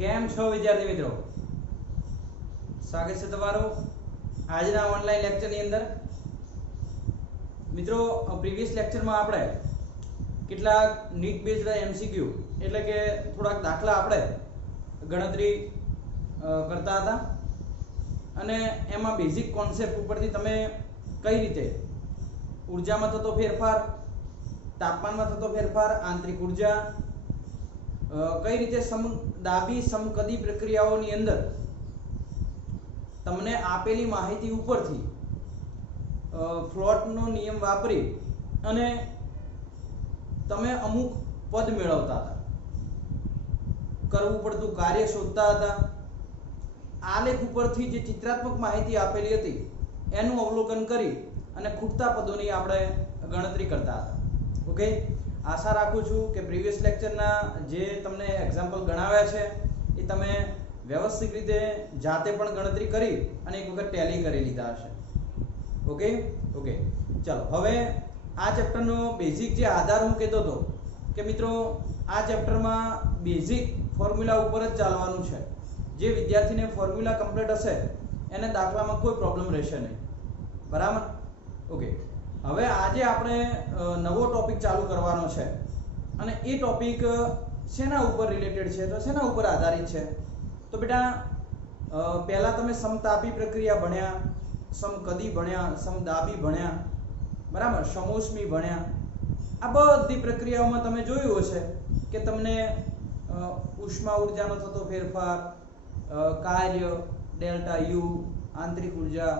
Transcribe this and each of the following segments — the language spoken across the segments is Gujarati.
કેમ છો વિદ્યાર્થી મિત્રો? સ્વાગત છે તમારું આજના ઓનલાઈન લેક્ચરની અંદર. મિત્રો, પ્રીવિયસ લેક્ચરમાં આપણે કેટલાક નીટ બેઝડ એમસીક્યુ એટલે કે થોડાક દાખલા આપણે ગણતરી કરતા હતા અને એમાં બેઝિક કોન્સેપ્ટ ઉપરથી તમે કઈ રીતે ઉર્જામાં થતો ફેરફાર, તાપમાનમાં થતો ફેરફાર, આંતરિક ઉર્જા, કઈ રીતે ડાબી સમકદી પ્રક્રિયાઓની અંદર તમને આપેલી માહિતી ઉપરથી ફ્લોટનો નિયમ વાપરી અને તમે અમુક પદ મેળવતા હતા, કરવું પડતું કાર્ય શોધતા હતા. આલેખ ઉપરથી જે ચિત્રાત્મક માહિતી આપેલી હતી એનું અવલોકન કરી અને ખૂટતા પદોની આપણે ગણતરી કરતા હતા. ઓકે, આશા રાખું છું કે પ્રીવિયસ લેક્ચરના જે તમને એક્ઝામ્પલ ગણાવ્યા છે એ તમે વ્યવસ્થિત રીતે જાતે પણ ગણતરી કરી અને એક વખત ટેલી કરી લીધા હશે. ઓકે ઓકે ચાલો, હવે આ ચેપ્ટરનો બેઝિક જે આધાર હું કહેતો હતો કે મિત્રો આ ચેપ્ટરમાં બેઝિક ફોર્મ્યુલા ઉપર જ ચાલવાનું છે. જે વિદ્યાર્થીને ફોર્મ્યુલા કમ્પ્લીટ હશે એને દાખલામાં કોઈ પ્રોબ્લેમ રહેશે નહીં. બરાબર? ઓકે, હવે આજે આપણે નવો ટોપિક ચાલુ કરવાનો છે અને એ ટોપિક શેના ઉપર રિલેટેડ છે, તો શેના ઉપર આધારિત છે? તો બેટા પહેલા તમે સમતાપી પ્રક્રિયા ભણ્યા, સમકદી ભણ્યા, સમદાબી ભણ્યા, બરાબર, સમોષ્મી ભણ્યા. આ બધી પ્રક્રિયાઓમાં તમે જોયું હશે કે તમને ઉષ્મા ઉર્જાનો થતો ફેરફાર, કાર્ય, ડેલ્ટા યુ, આંતરિક ઉર્જા,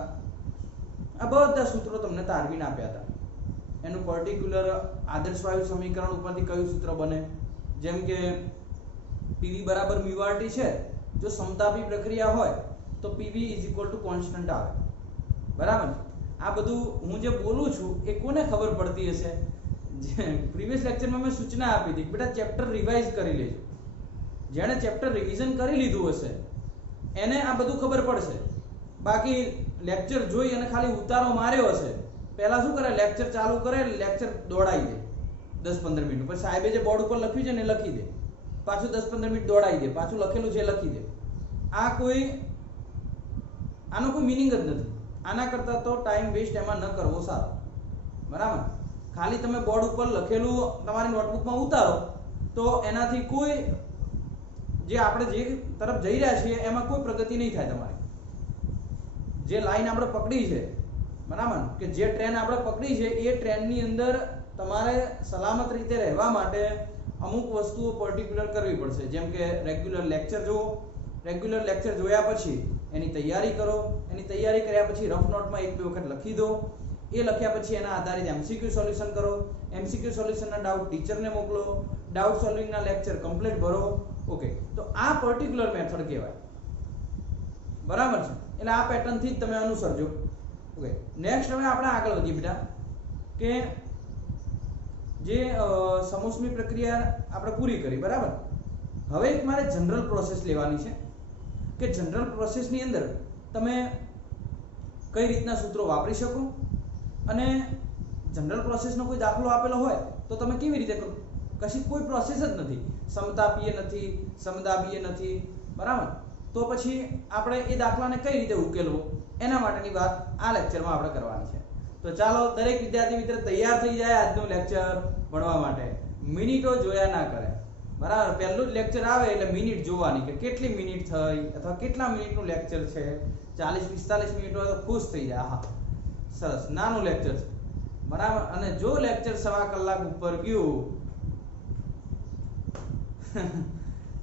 આ બધા સૂત્રો તમને તારવીને આપ્યા હતા. એનું પર્ટિક્યુલર આદર્શ વાયુ સમીકરણ ઉપરથી કયું સૂત્ર બને, જેમ કે પીવી બરાબર મ્યુઆરટી છે. જો સમતાપી પ્રક્રિયા હોય તો PV is equal two constant આવે. બરાબર? આ બધું હું જે બોલું છું એ કોને ખબર પડતી હશે? પ્રીવિયસ લેક્ચરમાં મેં સૂચના આપી હતી બેટા ચેપ્ટર રિવાઇઝ કરી લેજો. જેણે ચેપ્ટર રિવિઝન કરી લીધું હશે એને આ બધું ખબર પડશે. બાકી લેક્ચર જોઈ અને ખાલી ઉતારો માર્યો હશે, પહેલા શું કરે, લેક્ચર ચાલુ કરે, લેક્ચર દોડાઈ દે 10-15 મિનિટ, પછી સાહેબે જે બોર્ડ ઉપર લખ્યું છે ને એ લખી દે, પાછું 10-15 મિનિટ દોડાઈ દે, પાછું લખેલું છે લખી દે. આનો કોઈ મિનિંગ જ નથી. આના કરતાં તો ટાઈમ વેસ્ટ એમાં ન કરવો સારો. બરાબર? ખાલી તમે બોર્ડ ઉપર લખેલું તમારી નોટબુકમાં ઉતારો તો એનાથી કોઈ જે આપણે જે તરફ જઈ રહ્યા છીએ એમાં કોઈ પ્રગતિ નહીં થાય તમારી. જે લાઈન આપણે પકડી છે, બરાબર, કે જે ટ્રેન આપણે પકડી છે એ ટ્રેનની અંદર તમારે સલામત રીતે રહેવા માટે અમુક વસ્તુઓ પર્ટિક્યુલર કરવી પડશે. જેમ કે રેગ્યુલર લેક્ચર જુઓ, રેગ્યુલર લેક્ચર જોયા પછી એની તૈયારી કરો, એની તૈયારી કર્યા પછી રફ નોટમાં 1-2 વખત લખી દો, એ લખ્યા પછી એના આધારિત એમસીક્યુ સોલ્યુશન કરો, એમસીક્યુ સોલ્યુશનના ડાઉટ ટીચરને મોકલો, ડાઉટ સોલ્વિંગના લેક્ચર કમ્પ્લીટ ભરો. ઓકે, તો આ પર્ટિક્યુલર મેથડ કહેવાય. બરાબર છે? એટલે આ પેટર્નથી જ તમે અનુસરજો. ઓકે, નેક્સ્ટ હવે આપણે આગળ વધીએ બેટા કે જે સમોષ્મી પ્રક્રિયા આપણે પૂરી કરી. બરાબર? હવે એક મારે જનરલ પ્રોસેસ લેવાની છે કે જનરલ પ્રોસેસની અંદર તમે કઈ રીતના સૂત્રો વાપરી શકો અને જનરલ પ્રોસેસનો કોઈ દાખલો આપેલો હોય તો તમે કેવી રીતે કરો. કશી કોઈ પ્રોસેસ જ નથી, સમતાપીય નથી, સમદાબીય નથી. બરાબર? તો પછી આપણે એ દાખલાને કઈ રીતે ઉકેલવો એના માટેની વાત આ લેક્ચરમાં આપણે કરવાની છે. તો ચાલો દરેક વિદ્યાર્થી મિત્ર તૈયાર થઈ જાય આજનું લેક્ચર ભણવા માટે. મિનિટો જોયા ના કરે. બરાબર? પહેલું જ લેક્ચર આવે એટલે મિનિટ જોવાની કે કેટલી મિનિટ થઈ અથવા કેટલા મિનિટનું લેક્ચર છે. 40-45 મિનિટ હોય તો ખુશ થઈ જાય. હા, સરસ, નાનું લેક્ચર છે. બરાબર? અને જો લેક્ચર 1.25 કલાક ઉપર ગયું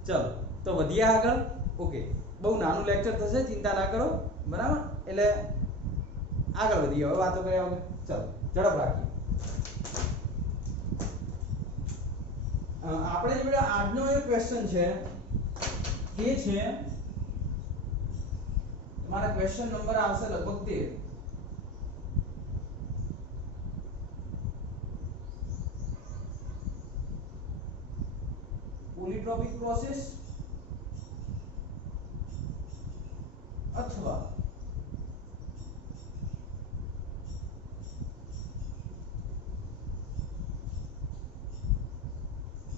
ચલો તો વધીએ આગળ. ઓકે, બહુ નાનું લેક્ચર થશે, ચિંતા ના કરો. બરાબર? એટલે આગળ વધીએ હવે વાતો કર્યા વગર. ચલો ઝડપ રાખીએ. આપણે જે બેટા આજનો એક ક્વેશ્ચન છે એ છે તમારા ક્વેશ્ચન નંબર આવશે લગભગ 13. પોલીટ્રોપિક પ્રોસેસ અથવા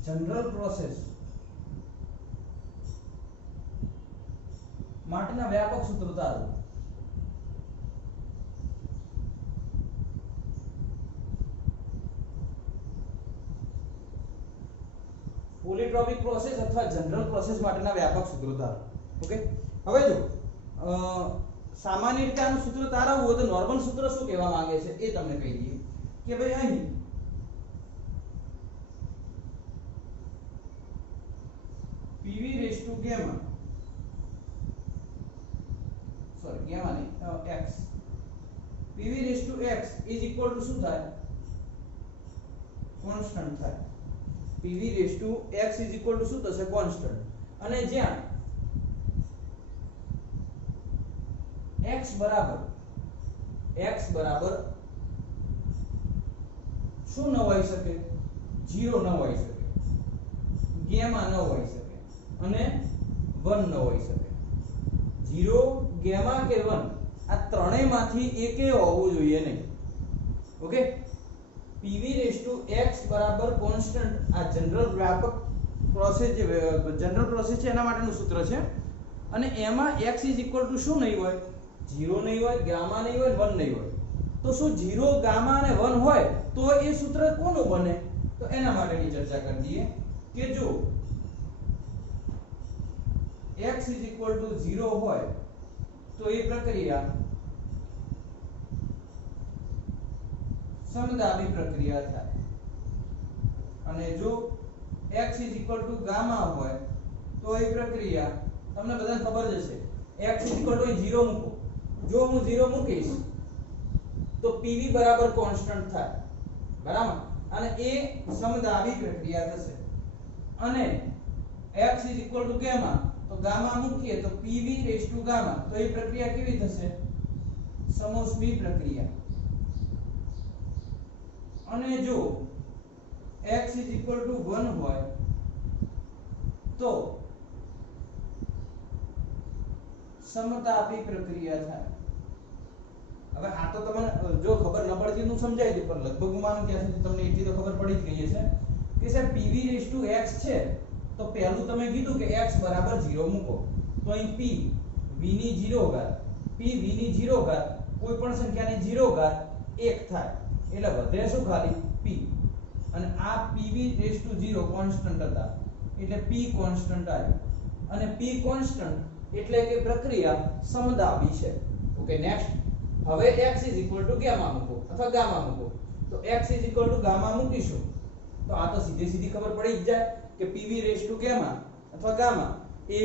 જનરલ પ્રોસેસ માટેના વ્યાપક સૂત્રો તારો પોલીટ્રોપિક પ્રોસેસ અથવા જનરલ પ્રોસેસ માટેના વ્યાપક સૂત્રો તારો ઓકે હવે જો સામાન્ય રીતે આનું સૂત્ર તારવવું હોય તો નોર્મલ સૂત્ર શું કહેવા માંગે છે એ તમને કહી દઈએ કે ભાઈ અહીં PV raise to gamma sorry gamma નહીં x PV raise to x is equal to શું થાય કોન્સ્ટન્ટ થાય PV raise to x is equal to શું થશે કોન્સ્ટન્ટ અને જ્યાં x બરાબર શું ન હોઈ શકે 0 ન હોઈ શકે ગામા ન હોઈ શકે અને 1 ન હોઈ શકે 0 ગામા કે 1 આ ત્રણેયમાંથી એકે હોવું જોઈએ નહીં okay PV raise to x બરાબર કોન્સ્ટન્ટ આ જનરલ વ્યાપક પ્રોસેસ જે જનરલ પ્રોસેસ છે એના માટેનું સૂત્ર છે અને એમાં x ઇઝ ઇક્વલ ટુ શું નહીં હોય 0 નહીં હોય ગામા નહીં હોય 1 નહીં હોય તો શું 0 ગામા અને 1 હોય તો એ સૂત્ર કોનું બને તો એના માટેની ચર્ચા કરી દઈએ કે જો x ઇઝ ઇક્વલ ટુ 0 હોય તો એ પ્રક્રિયા સમદાબી પ્રક્રિયા થાય અને જો x is equal two gamma હોય તો એ પ્રક્રિયા તમને બધાને ખબર જ હશે x ઇઝ ઇક્વલ ટુ 0 મૂકો જો હું 0 મૂકીશ તો PV બરાબર કોન્સ્ટન્ટ થાય બરાબર અને એ સમદાબી પ્રક્રિયા થશે અને x is equal two gamma તો ગામા મૂકીએ તો PV રેઝ ટુ ગામા તો એ પ્રક્રિયા કેવી થશે સમોષ્મી પ્રક્રિયા અને જો x ઇઝ ઇક્વલ ટુ 1 હોય તો સમતાપી પ્રક્રિયા થાય હવે આ તો તમને જો ખબર ન પડતી હું સમજાવી દઉં પણ લગભગ હું માનું ત્યાં સુધી તમને એટલી તો ખબર પડી જ ગઈ છે કે સાહેબ PV રેઝ ટુ x છે તો પહેલું તમે કીધું કે x બરાબર 0 મૂકો તો અહીં p v ની 0 ઘાત p v ની 0 ઘાત કોઈ પણ સંખ્યાની 0 ઘાત 1 થાય એટલે વધે શું ખાલી p અને આ PV રેઝ ટુ 0 કોન્સ્ટન્ટ હતા એટલે p કોન્સ્ટન્ટ આવ્યો અને p કોન્સ્ટન્ટ એટલે કે પ્રક્રિયા સમદાબી છે ઓકે નેક્સ્ટ હવે x is equal two gamma મૂકો અથવા ગામા મૂકો તો x is equal two gamma મૂકીશું તો આ તો સીધી ખબર પડી જ જાય કે PV રેઝ ટુ ગામા અથવા ગામા એ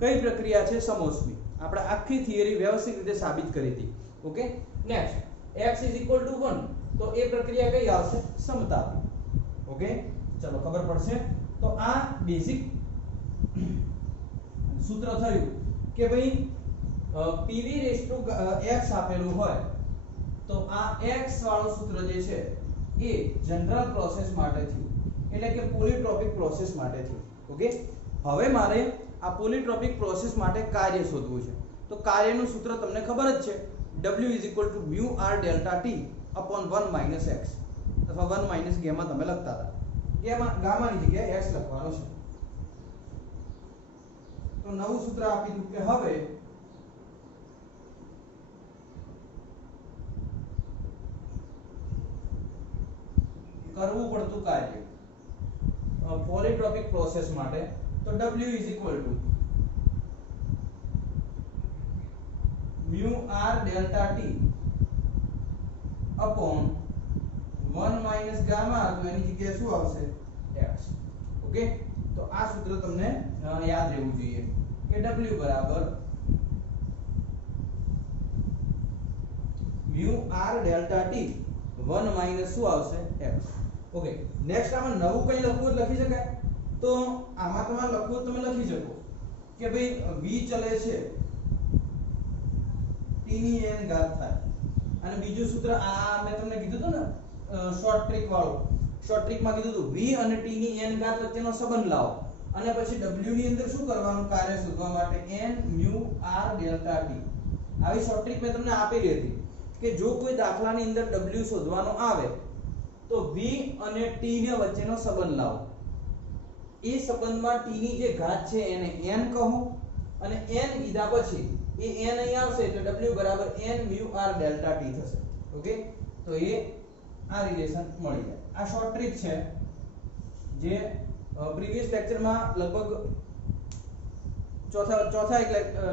કઈ પ્રક્રિયા છે સમોષ્મી આપણે આખી થિયરી વ્યવસ્થિત રીતે સાબિત કરી હતી okay next x is equal two 1 તો એ પ્રક્રિયા કઈ આવશે સમતાપી ઓકે ચલો ખબર પડશે તો આ બેઝિક સૂત્ર થયું કે ભાઈ PV રેઝ ટુ x આપેલું હોય તો આ x વાળું સૂત્ર જે છે એ જનરલ પ્રોસેસ માટે થયું એટલે કે પોલીટ્રોપિક પ્રોસેસ માટે થયું ઓકે હવે મારે આ પોલીટ્રોપિક પ્રોસેસ માટે કાર્ય શોધવું છે તો કાર્યનું સૂત્ર તમને ખબર જ છે w μ r delta t upon 1 - x અથવા 1 - ગામા તમે લખતા હતા ગામાની જગ્યાએ x લખવાનો છે તો નવું સૂત્ર આપી દઉં કે હવે કરવું પડતું કાર્ય પોલીટ્રોપિક પ્રોસેસ માટે તો w μ r delta t upon 1 - gamma તો એની જગ્યાએ શું આવશે x ઓકે તો આ સૂત્ર તમને યાદ રહેવું જોઈએ કે w બરાબર μ r delta t 1 - શું આવશે x ઓકે નેક્સ્ટ આમાં નવું કઈ લખવું લખી શકાય તો આમાં તમારે લખવું તમે લખી શકો કે ભાઈ v ચલે છે t ની n ઘાત થાય અને બીજું સૂત્ર આ મેં તમને કીધું હતું ને શોર્ટ ટ્રીક વાળું શોર્ટ ટ્રીક માં કીધું હતું v અને t ની n ઘાત વચ્ચેનો સંબંધ લાવો અને પછી w ની અંદર શું કરવાનું કાર્ય શોધવા માટે n μ r delta t આવી શોર્ટ ટ્રીક મેં તમને આપેલી હતી કે જો કોઈ દાખલાની અંદર w શોધવાનો આવે તો v અને t ને વચ્ચેનો સંબંધ લાવો એ સંબંધમાં t ની જે ઘાત છે એને n કહો અને n લીધા પછી એ n અહીં આવશે એટલે w બરાબર n mu r delta t થશે. ઓકે, તો એ આ રિલેશન મળી જાય. આ શોર્ટ ટ્રીક છે જે પ્રીવિયસ લેક્ચરમાં લગભગ ચોથા એક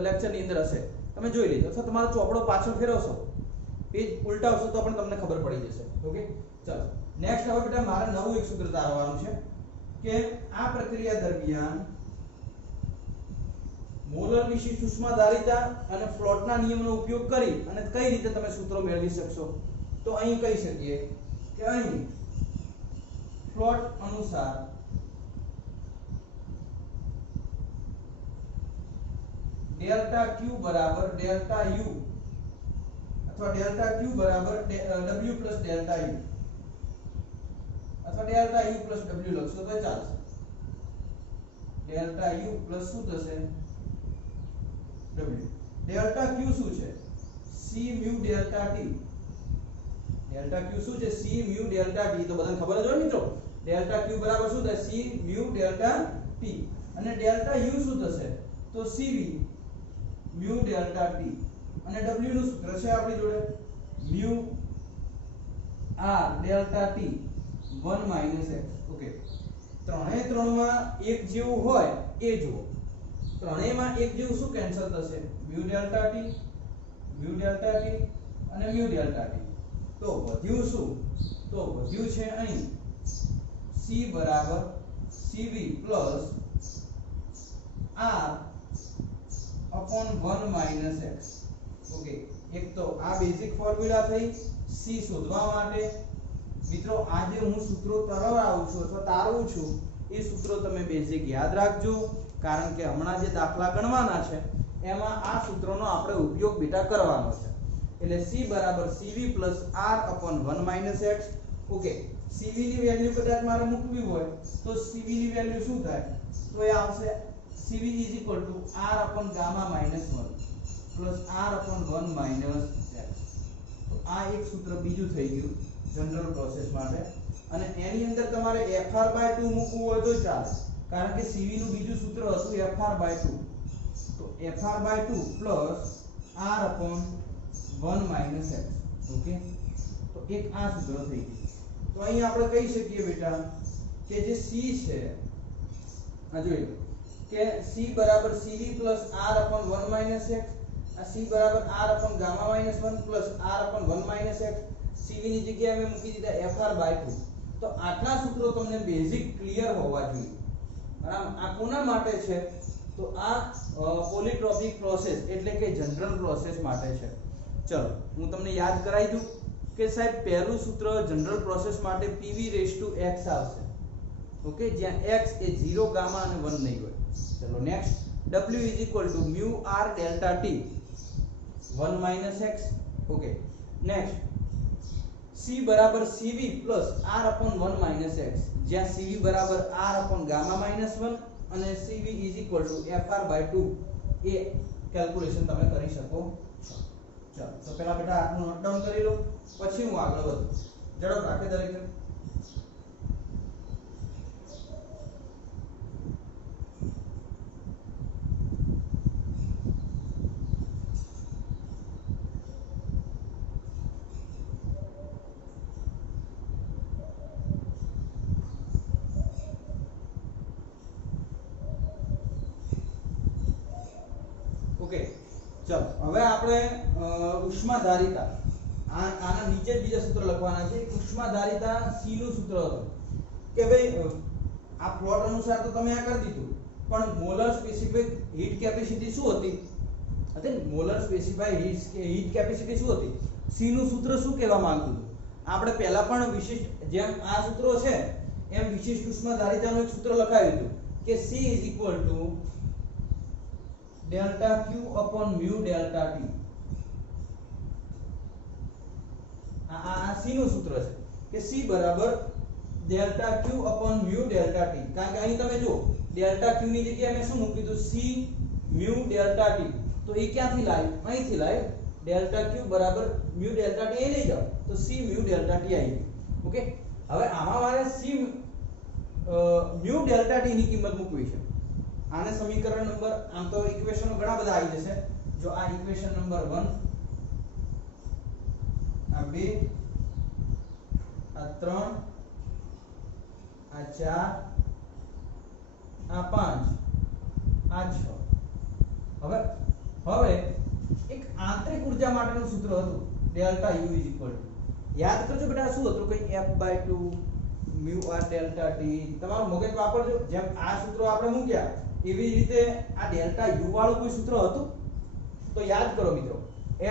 લેક્ચરની અંદર હશે, તમે જોઈ લેજો. અથવા તમારો ચોપડો પાછળ ફેરવશો, પેજ ઉલટાવશો તો પણ તમને ખબર પડી જશે. ઓકે, ચાલો નેક્સ્ટ. હવે બેટા મારે નવું એક સૂત્ર તારવવાનું છે કે આ પ્રક્રિયા દરમિયાન મોલર વિશિષ્ટ ઉષ્માધારિતા અને ફ્લોટના નિયમનો ઉપયોગ કરી અને કઈ રીતે તમે સૂત્રો મેળવી શકશો. તો અહીં કહી શકીએ કે અહીં ફ્લોટ અનુસાર ડેલ્ટા Q બરાબર ડેલ્ટા U અથવા ડેલ્ટા Q બરાબર W પ્લસ ડેલ્ટા U અથવા ડેલ્ટા U પ્લસ W લખશો તો ચાલશે. ડેલ્ટા U પ્લસ શું થશે? W. ડેલ્ટા Q શું છે? C mu delta T. Delta Q શું છે? C mu delta T. તો બધાને ખબર જ હોય મિત્રો. ડેલ્ટા Q બરાબર શું થાય? C mu delta T. અને ડેલ્ટા U શું થશે? તો CV mu ડેલ્ટા T. અને W નું સૂત્ર છે આપણી જોડે mu r delta T 1 - x. Okay, ત્રણેય ત્રણમાં એક જેવું હોય એ જુઓ. ત્રણેયમાં એક જેવું શું કેન્સલ થશે? mu ડેલ્ટા T અને mu ડેલ્ટા T. તો વધ્યું શું? તો વધ્યું છે અહીં C બરાબર CV plus r upon 1 - x. Okay, એક તો આ બેઝિક ફોર્મ્યુલા થઈ C શોધવા માટે. મિત્રો આજે હું સૂત્રો તરવાવું છું અથવા તારવું છું એ સૂત્રો તમે બેઝિક યાદ રાખજો, કારણ કે હમણાં જે દાખલા ગણવાના છે એમાં આ સૂત્રોનો આપણે ઉપયોગ બેટા કરવાનો છે. એટલે C બરાબર CV plus r upon 1 - x. Okay, CV ની વેલ્યુ કદાચ મારે મૂકવી હોય તો CV ની વેલ્યુ શું થાય? તો એ આવશે CV is equal to r upon gamma minus 1 plus r upon 1 - x. તો આ એક સૂત્ર બીજું થઈ ગયું જનરલ પ્રોસેસ માટે. અને એની અંદર તમારે fr/2 મૂકવું હોય તો ચાલે, કારણ કે CV નું બીજું સૂત્ર હતું fr/2. તો fr/2 plus r upon 1 - x. Okay, તો એક આ સૂત્ર થઈ ગયું. તો અહીં આપણે કહી શકીએ બેટા કે જે C છે આ જોઈ લો કે C બરાબર CV plus r upon 1 - x. આ C બરાબર r upon gamma minus 1 plus r upon 1 - x. CV ની જગ્યાએ મેં મૂકી દીધા fr/2. તો આટલા સૂત્રો તમને બેઝિક ક્લિયર હોવા જોઈએ. બરાબર, આ કોના માટે છે? તો આ પોલીટ્રોપિક પ્રોસેસ એટલે કે જનરલ પ્રોસેસ માટે છે. ચલો હું તમને યાદ કરાવી દઉં કે સાહેબ પહેલું સૂત્ર જનરલ પ્રોસેસ માટે PV⁻x આવશે. ઓકે, જ્યાં x એ 0 ગામા અને 1 નહીં હોય. ચલો next, W is equal to mu r delta t 1 - x. Okay, next C બરાબર CV plus r upon 1 - x, જ્યાં CV બરાબર r upon gamma minus 1 અને CV is equal to fr/2. A calculation તમે કરી શકો છો. ચાલો તો પહેલા બેટા આટલું નોટ ડાઉન કરી લો, પછી હું આગળ વધું. ઝડપ રાખે દરેક જણ. ઓકે, ચલો હવે આપણે ઉષ્માધારિતા આના નીચે બીજા સૂત્ર લખવાના છે. ઉષ્માધારિતા C નું સૂત્ર હતું કે ભાઈ આ પ્લોટ અનુસાર તો તમે આ કરી દીધું, પણ મોલર સ્પેસિફિક હીટ કેપેસિટી શું હતી? હતી મોલર સ્પેસિફાઈડ હીટ કેપેસિટી શું હતી? C નું સૂત્ર શું કહેવા માંગતું હતું? આપણે પહેલા પણ વિશિષ્ટ જેમ આ સૂત્રો છે એમ વિશિષ્ટ ઉષ્માધારિતાનું એક સૂત્ર લખાવ્યું હતું કે C is equal to delta Q upon mu delta T. આ C નું સૂત્ર છે કે C બરાબર delta Q upon mu delta T. કારણ કે અહીં તમે જુઓ delta Q ની જગ્યાએ મેં શું મૂકી દીધું? C mu delta T. તો એ ક્યાંથી લાવ્યું? અહીંથી લાવ્યું. delta Q બરાબર mu delta T એ લઈ જાઓ તો C mu delta T આવી ગયું. ઓકે, હવે આમાં મારે C mu delta T ની કિંમત મૂકવી છે. આને સમીકરણ નંબર, આમ તો ઇક્વેશનો ઘણા બધા આવી જશે. જો આ ઇક્વેશન નંબર 1, આ 2, આ 3, આ 4, આ 5, આ 6. હવે એક આંતરિક ઉર્જા માટેનું સૂત્ર હતું ડેલ્ટા U યાદ કરજો બેટા, શું હતું કે F/2 mu r delta t. તમારું મગજ વાપરજો. જેમ આ સૂત્રો આપણે મૂક્યા એવી રીતે આ ડેલ્ટા U વાળું કોઈ સૂત્ર હતું તો યાદ કરો મિત્રો.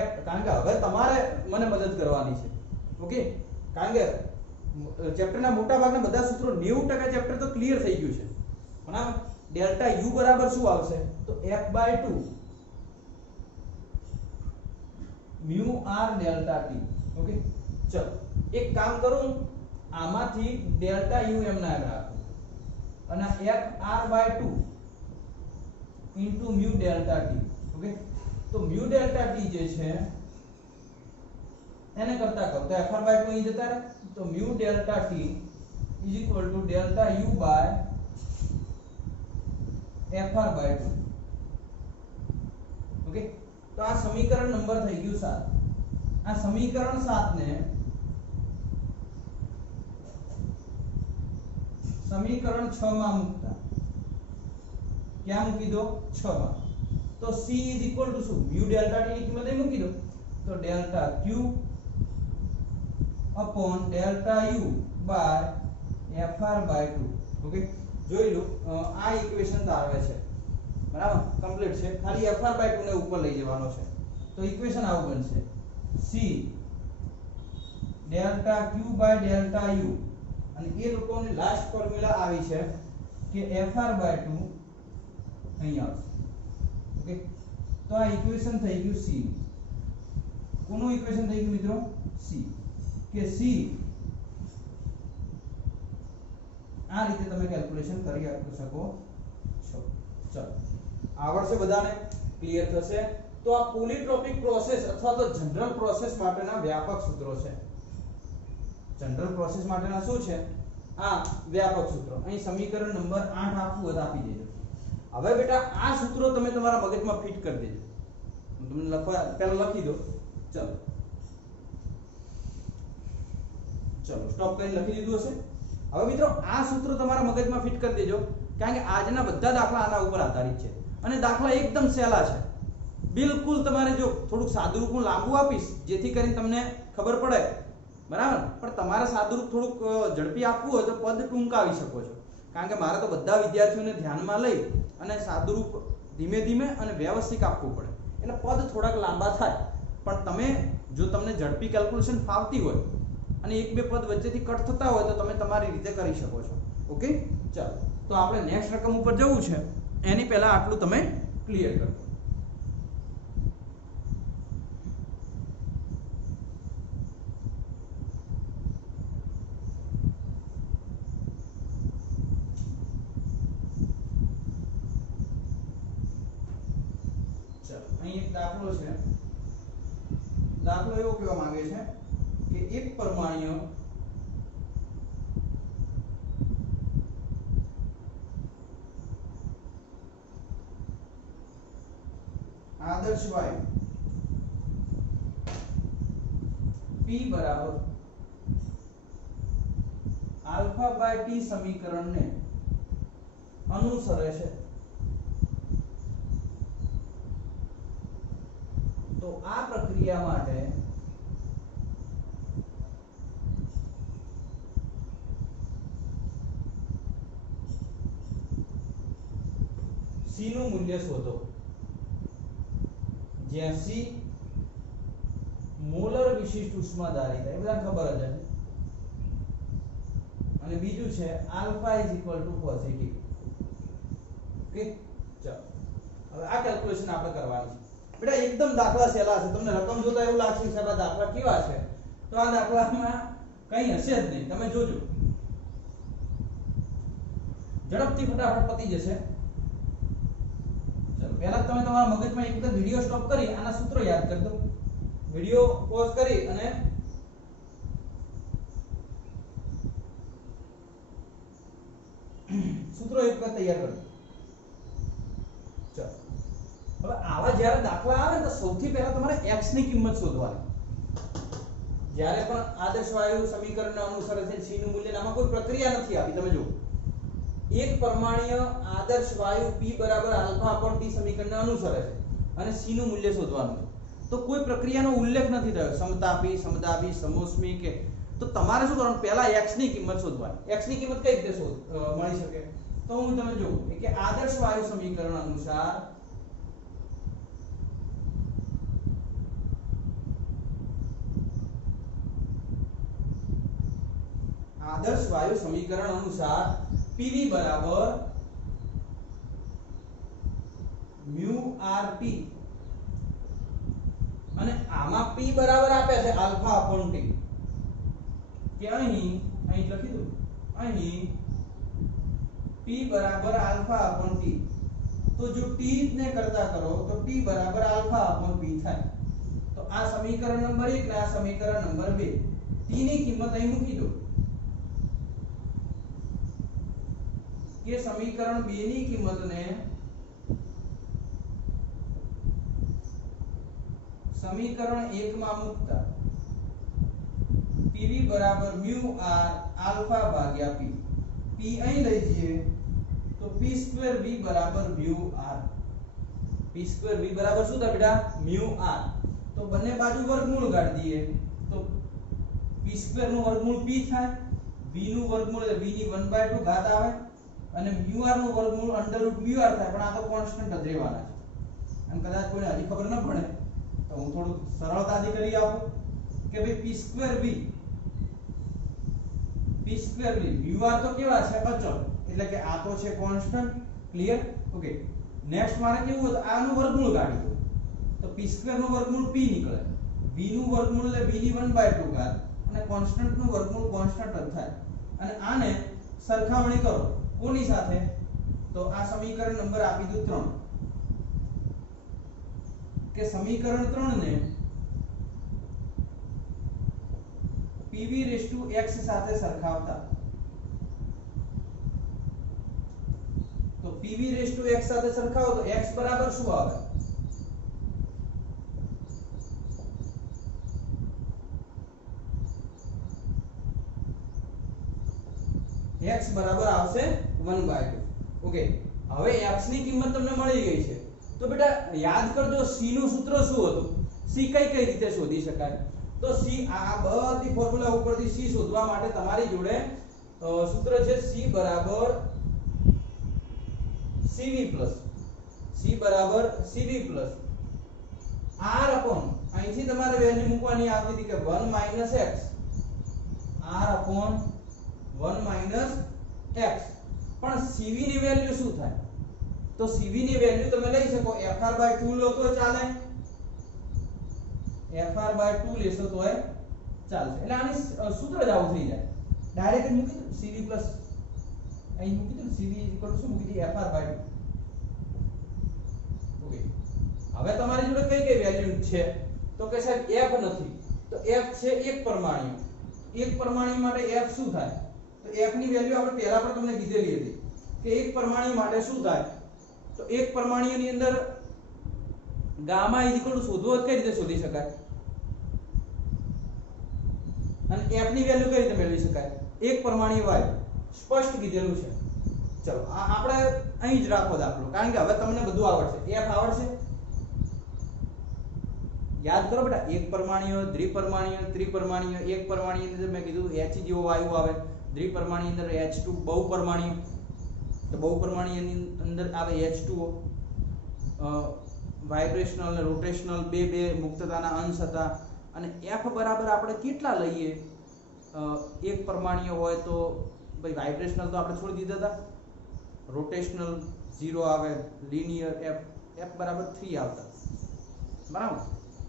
F, કારણ કે હવે તમારે મને મદદ કરવાની છે. ઓકે, કારણ કે ચેપ્ટરના મોટા ભાગના બધા સૂત્રો 90% ચેપ્ટર તો ક્લિયર થઈ ગયું છે. બરાબર. ડેલ્ટા U બરાબર શું આવશે તો F/2 mu r delta t. Okay, ચલો એક કામ કરું, આમાંથી ડેલ્ટા U એમ ના રાખો અને Fr/2 mu delta t. Okay, તો mu ડેલ્ટા t જે છે એને કરતા કહો તો Fr/2 અહીં જતા રહે, તો mu delta t delta U Fr/2. Okay, તો આ સમીકરણ નંબર થઈ ગયું 7. આ સમીકરણ 7 ને સમીકરણ 6 માં મૂકતા, ક્યાં મૂકી દો 6 માં, તો C શું mu ડેલ્ટા t ની કિંમત અહીં મૂકી દો, તો delta Q upon delta U by Fr/2. Okay, જોઈ લો આ ઇક્વેશન તારવે છે. બરાબર, કમ્પ્લીટ છે. ખાલી Fr/2 ને ઉપર લઈ જવાનો છે. તો ઇક્વેશન આવું બનશે C delta Q by delta U, અને એ લોકોની લાસ્ટ ફોર્મ્યુલા આવી છે કે Fr/2 અહીં આવશે. ઓકે, તો આ ઇક્વેશન થઈ ગયું C. કોનું ઇક્વેશન થઈ ગયું મિત્રો? C. કે C આ રીતે તમે કેલ્ક્યુલેશન કરી શકો છો. ચલો, આવડશે બધાને? ક્લિયર થશે? તો આ પોલીટ્રોપિક પ્રોસેસ અથવા તો જનરલ પ્રોસેસ માટેના વ્યાપક સૂત્રો છે. જનરલ પ્રોસેસ માટેના શું છે? આ વ્યાપક સૂત્રો. અહીં સમીકરણ નંબર 8 આપવું હોય તો આપી દેજો. હવે બેટા આ સૂત્રો તમે તમારા મગજમાં ફિટ કરી દેજો. હું તમને પહેલા લખી દો. ચલો સ્ટોપ કરીને લખી દીધું હશે. હવે મિત્રો આ સૂત્ર તમારા મગજમાં ફિટ કરી દેજો, કારણ કે આજના બધા દાખલા આના ઉપર આધારિત છે અને દાખલા એકદમ સહેલા છે. બિલકુલ તમારે જો થોડુંક સાદુરૂપ હું લાંબુ આપીશ જેથી કરીને તમને ખબર પડે, બરાબર, પણ તમારે સાદુરૂપ થોડુંક ઝડપી આપવું હોય તો પદ ટૂંકાવી શકો છો, કારણ કે મારે તો બધા વિદ્યાર્થીઓને ધ્યાનમાં લઈ અને સાદુરૂપ ધીમે ધીમે અને વ્યવસ્થિત આપવું પડે, એટલે પદ થોડાક લાંબા થાય. પણ તમે જો તમને ઝડપી કેલ્ક્યુલેશન ફાવતી હોય અને એક બે પદ વચ્ચેથી કટ થતા હોય તો તમે તમારી રીતે કરી શકો છો. ઓકે, ચાલો તો આપણે નેક્સ્ટ રકમ ઉપર જવું છે, એની પહેલા આટલું તમે ક્લિયર કરો. અહીં એક દાખલો છે. દાખલો એવો કહેવા માંગે છે કે એક પરમાણ્વીય આદર્શ વાયુ P બરાબર α/T સમીકરણને અનુસરે છે. તો આ પ્રક્રિયા માટે C નું મૂલ્ય શોધો, જ્યાં C મોલર વિશિષ્ટ ઉષ્માધારિતા, એ બધા ખબર જ છે, અને બીજું છે આલ્ફા પોઝિટિવ. ઓકે, ચાલો હવે આ કેલ્ક્યુલેશન આપણે કરવાની છે. બેટા એકદમ દાખલા સહેલા છે. તમને રકમ જોતા એવું લાગશે કે સાહેબ દાખલા કેવા છે, તો આ દાખલામાં કંઈ હશે જ નહીં. તમે જોજો, ઝડપથી ફટાફટ પતી જશે. ચલો પહેલા તમે તમારા મગજમાં એક વખત વિડિયો સ્ટોપ કરી આના સૂત્રો યાદ કરી દો. વિડિયો પોઝ કરી અને સૂત્રો એક વખત તૈયાર કરો. જ્યારે દાખલા આવે ને તો સૌથી પહેલા તમારે x ની કિંમત શોધવાની. જ્યારે પણ આદર્શ વાયુ સમીકરણને અનુસરે છે c નું મૂલ્ય, આમાં કોઈ પ્રક્રિયા નથી આપી. તમે જુઓ, એક પરમાણ્વીય આદર્શ વાયુ p બરાબર આલ્ફા અપોન t સમીકરણને અનુસરે છે અને c નું મૂલ્ય શોધવાનું છે. તો કોઈ પ્રક્રિયાનો ઉલ્લેખ નથી થયો, સમતાપી, સમદાબી, સમોષ્મી કે. તો તમારે શું કરવાનું, પહેલા x ની કિંમત શોધવાની. x ની કિંમત કઈ રીતે મળી શકે? તો હું તમે જોઉં કે આદર્શ વાયુ સમીકરણ અનુસાર PV બરાબર mu RT અને આમાં P બરાબર આપે છે આલ્ફા અપોન T. કે અહીં લખી દઉં, અહીં P બરાબર આલ્ફા અપોન T. તો જો T ને કરતા કરો તો T બરાબર આલ્ફા અપોન P થાય. તો આ સમીકરણ નંબર 1 ને આ સમીકરણ નંબર 2, T ની કિંમત અહીં મૂકી દો કે સમીકરણ 2 ની કિંમતને સમીકરણ 1 માં મૂકતા PV બરાબર mu r આલ્ફા ભાગ્યા P. P અહીં લઈ જઈએ તો p2v બરાબર mu r. p2v બરાબર શું થાય બેટા? mu r. તો બંને બાજુ વર્ગમૂળ કાઢી દઈએ તો p2 નું વર્ગમૂળ p થાય, v નું વર્ગમૂળ એટલે v ની 1/2 ઘાત આવે અને mu r નું વર્ગમૂળ √ mu r થાય. પણ આ તો કોન્સ્ટન્ટ જ રહેવાના છે. અને કદાચ કોઈને હજી ખબર ન પડે તો હું થોડું સરળતાથી કરી આપું કે ભાઈ p2v mu r તો કેવા છે? અચળ. એટલે કે આ તો છે કોન્સ્ટન્ટ. ક્લિયર? ઓકે. નેક્સ્ટ મારે કેવું હતું, આનું વર્ગમૂળ કાઢી દો તો p2 નું વર્ગમૂળ p નીકળે, v નું વર્ગમૂળ એટલે v ની 1/2 ઘાત અને કોન્સ્ટન્ટ નું વર્ગમૂળ કોન્સ્ટન્ટ જ થાય. અને આને સરખામણી કરો કોની સાથે? તો આ સમીકરણ નંબર આપી દઉં 3 કે સમીકરણ 3 ને pv(x) સાથે સરખાવતા. તો pv(x) સાથે સરખાવો તો x બરાબર શું આવે? x બરાબર આવશે 1/2. ઓકે. હવે x ની કિંમત તમને મળી ગઈ છે. તો બેટા યાદ કરજો c નું સૂત્ર શું હતું? c કઈ રીતે શોધી શકાય? તો c આ બધી ફોર્મ્યુલા ઉપરથી c શોધવા માટે તમારી જોડે સૂત્ર છે c બરાબર cv પ્લસ r અપોન, અહીંથી તમારે વેલ્યુ મૂકવાની આવતી હતી કે 1 - x r અપોન 1 - x. પણ cv ની વેલ્યુ શું થાય? તો cv ની વેલ્યુ તમે લઈ શકો fr/2 લો તો ચાલે, fr/2 લેશો તોય ચાલશે. એટલે આની સૂત્ર જ આવું થઈ જાય. ડાયરેક્ટ મૂકી દો cv પ્લસ, અહીં મૂકી દો cv શું મૂકી દી? fr/2. ઓકે. હવે તમારી જોડે કઈ વેલ્યુ છે? તો કે સાહેબ f નથી. તો f છે એક પરમાણ્વીય. એક પરમાણ્વીય માટે f શું થાય? તો f ની વેલ્યુ આપણે પહેલા પણ તમને કીધેલી હતી કે એક પરમાણ્વીય માટે શું થાય? તો એક પરમાણ્વીયની અંદર ગામા શોધવો કઈ રીતે શોધી શકાય? અને f ની વેલ્યુ કઈ રીતે મેળવી શકાય? એક પરમાણ્વીય વાયુ સ્પષ્ટ કીધેલું છે. ચલો આપણે અહીં જ રાખો દાખલો, કારણ કે હવે તમને બધું આવડશે. f આવડશે? યાદ કરો બેટા, એક પરમાણ્વીય, દ્વિપરમાણ્વીય, ત્રિપરમાણ્વીય. એક પરમાણ્વીય અંદર મેં કીધું H જેવો વાયુ આવે, દ્વિપરમાણ્વીય અંદર H2, બહુપરમાણ્વીય તો બહુપરમાણ્વીયની અંદર આવે H2O. વાઇબ્રેશનલ અને રોટેશનલ બે મુક્તતાના અંશ હતા. અને f બરાબર આપણે કેટલા લઈએ? એક પરમાણ્વીય હોય તો ભાઈ વાઇબ્રેશનલ તો આપણે છોડી દીધા હતા, રોટેશનલ 0 આવે, લિનિયર f બરાબર 3 આવતા. બરાબર?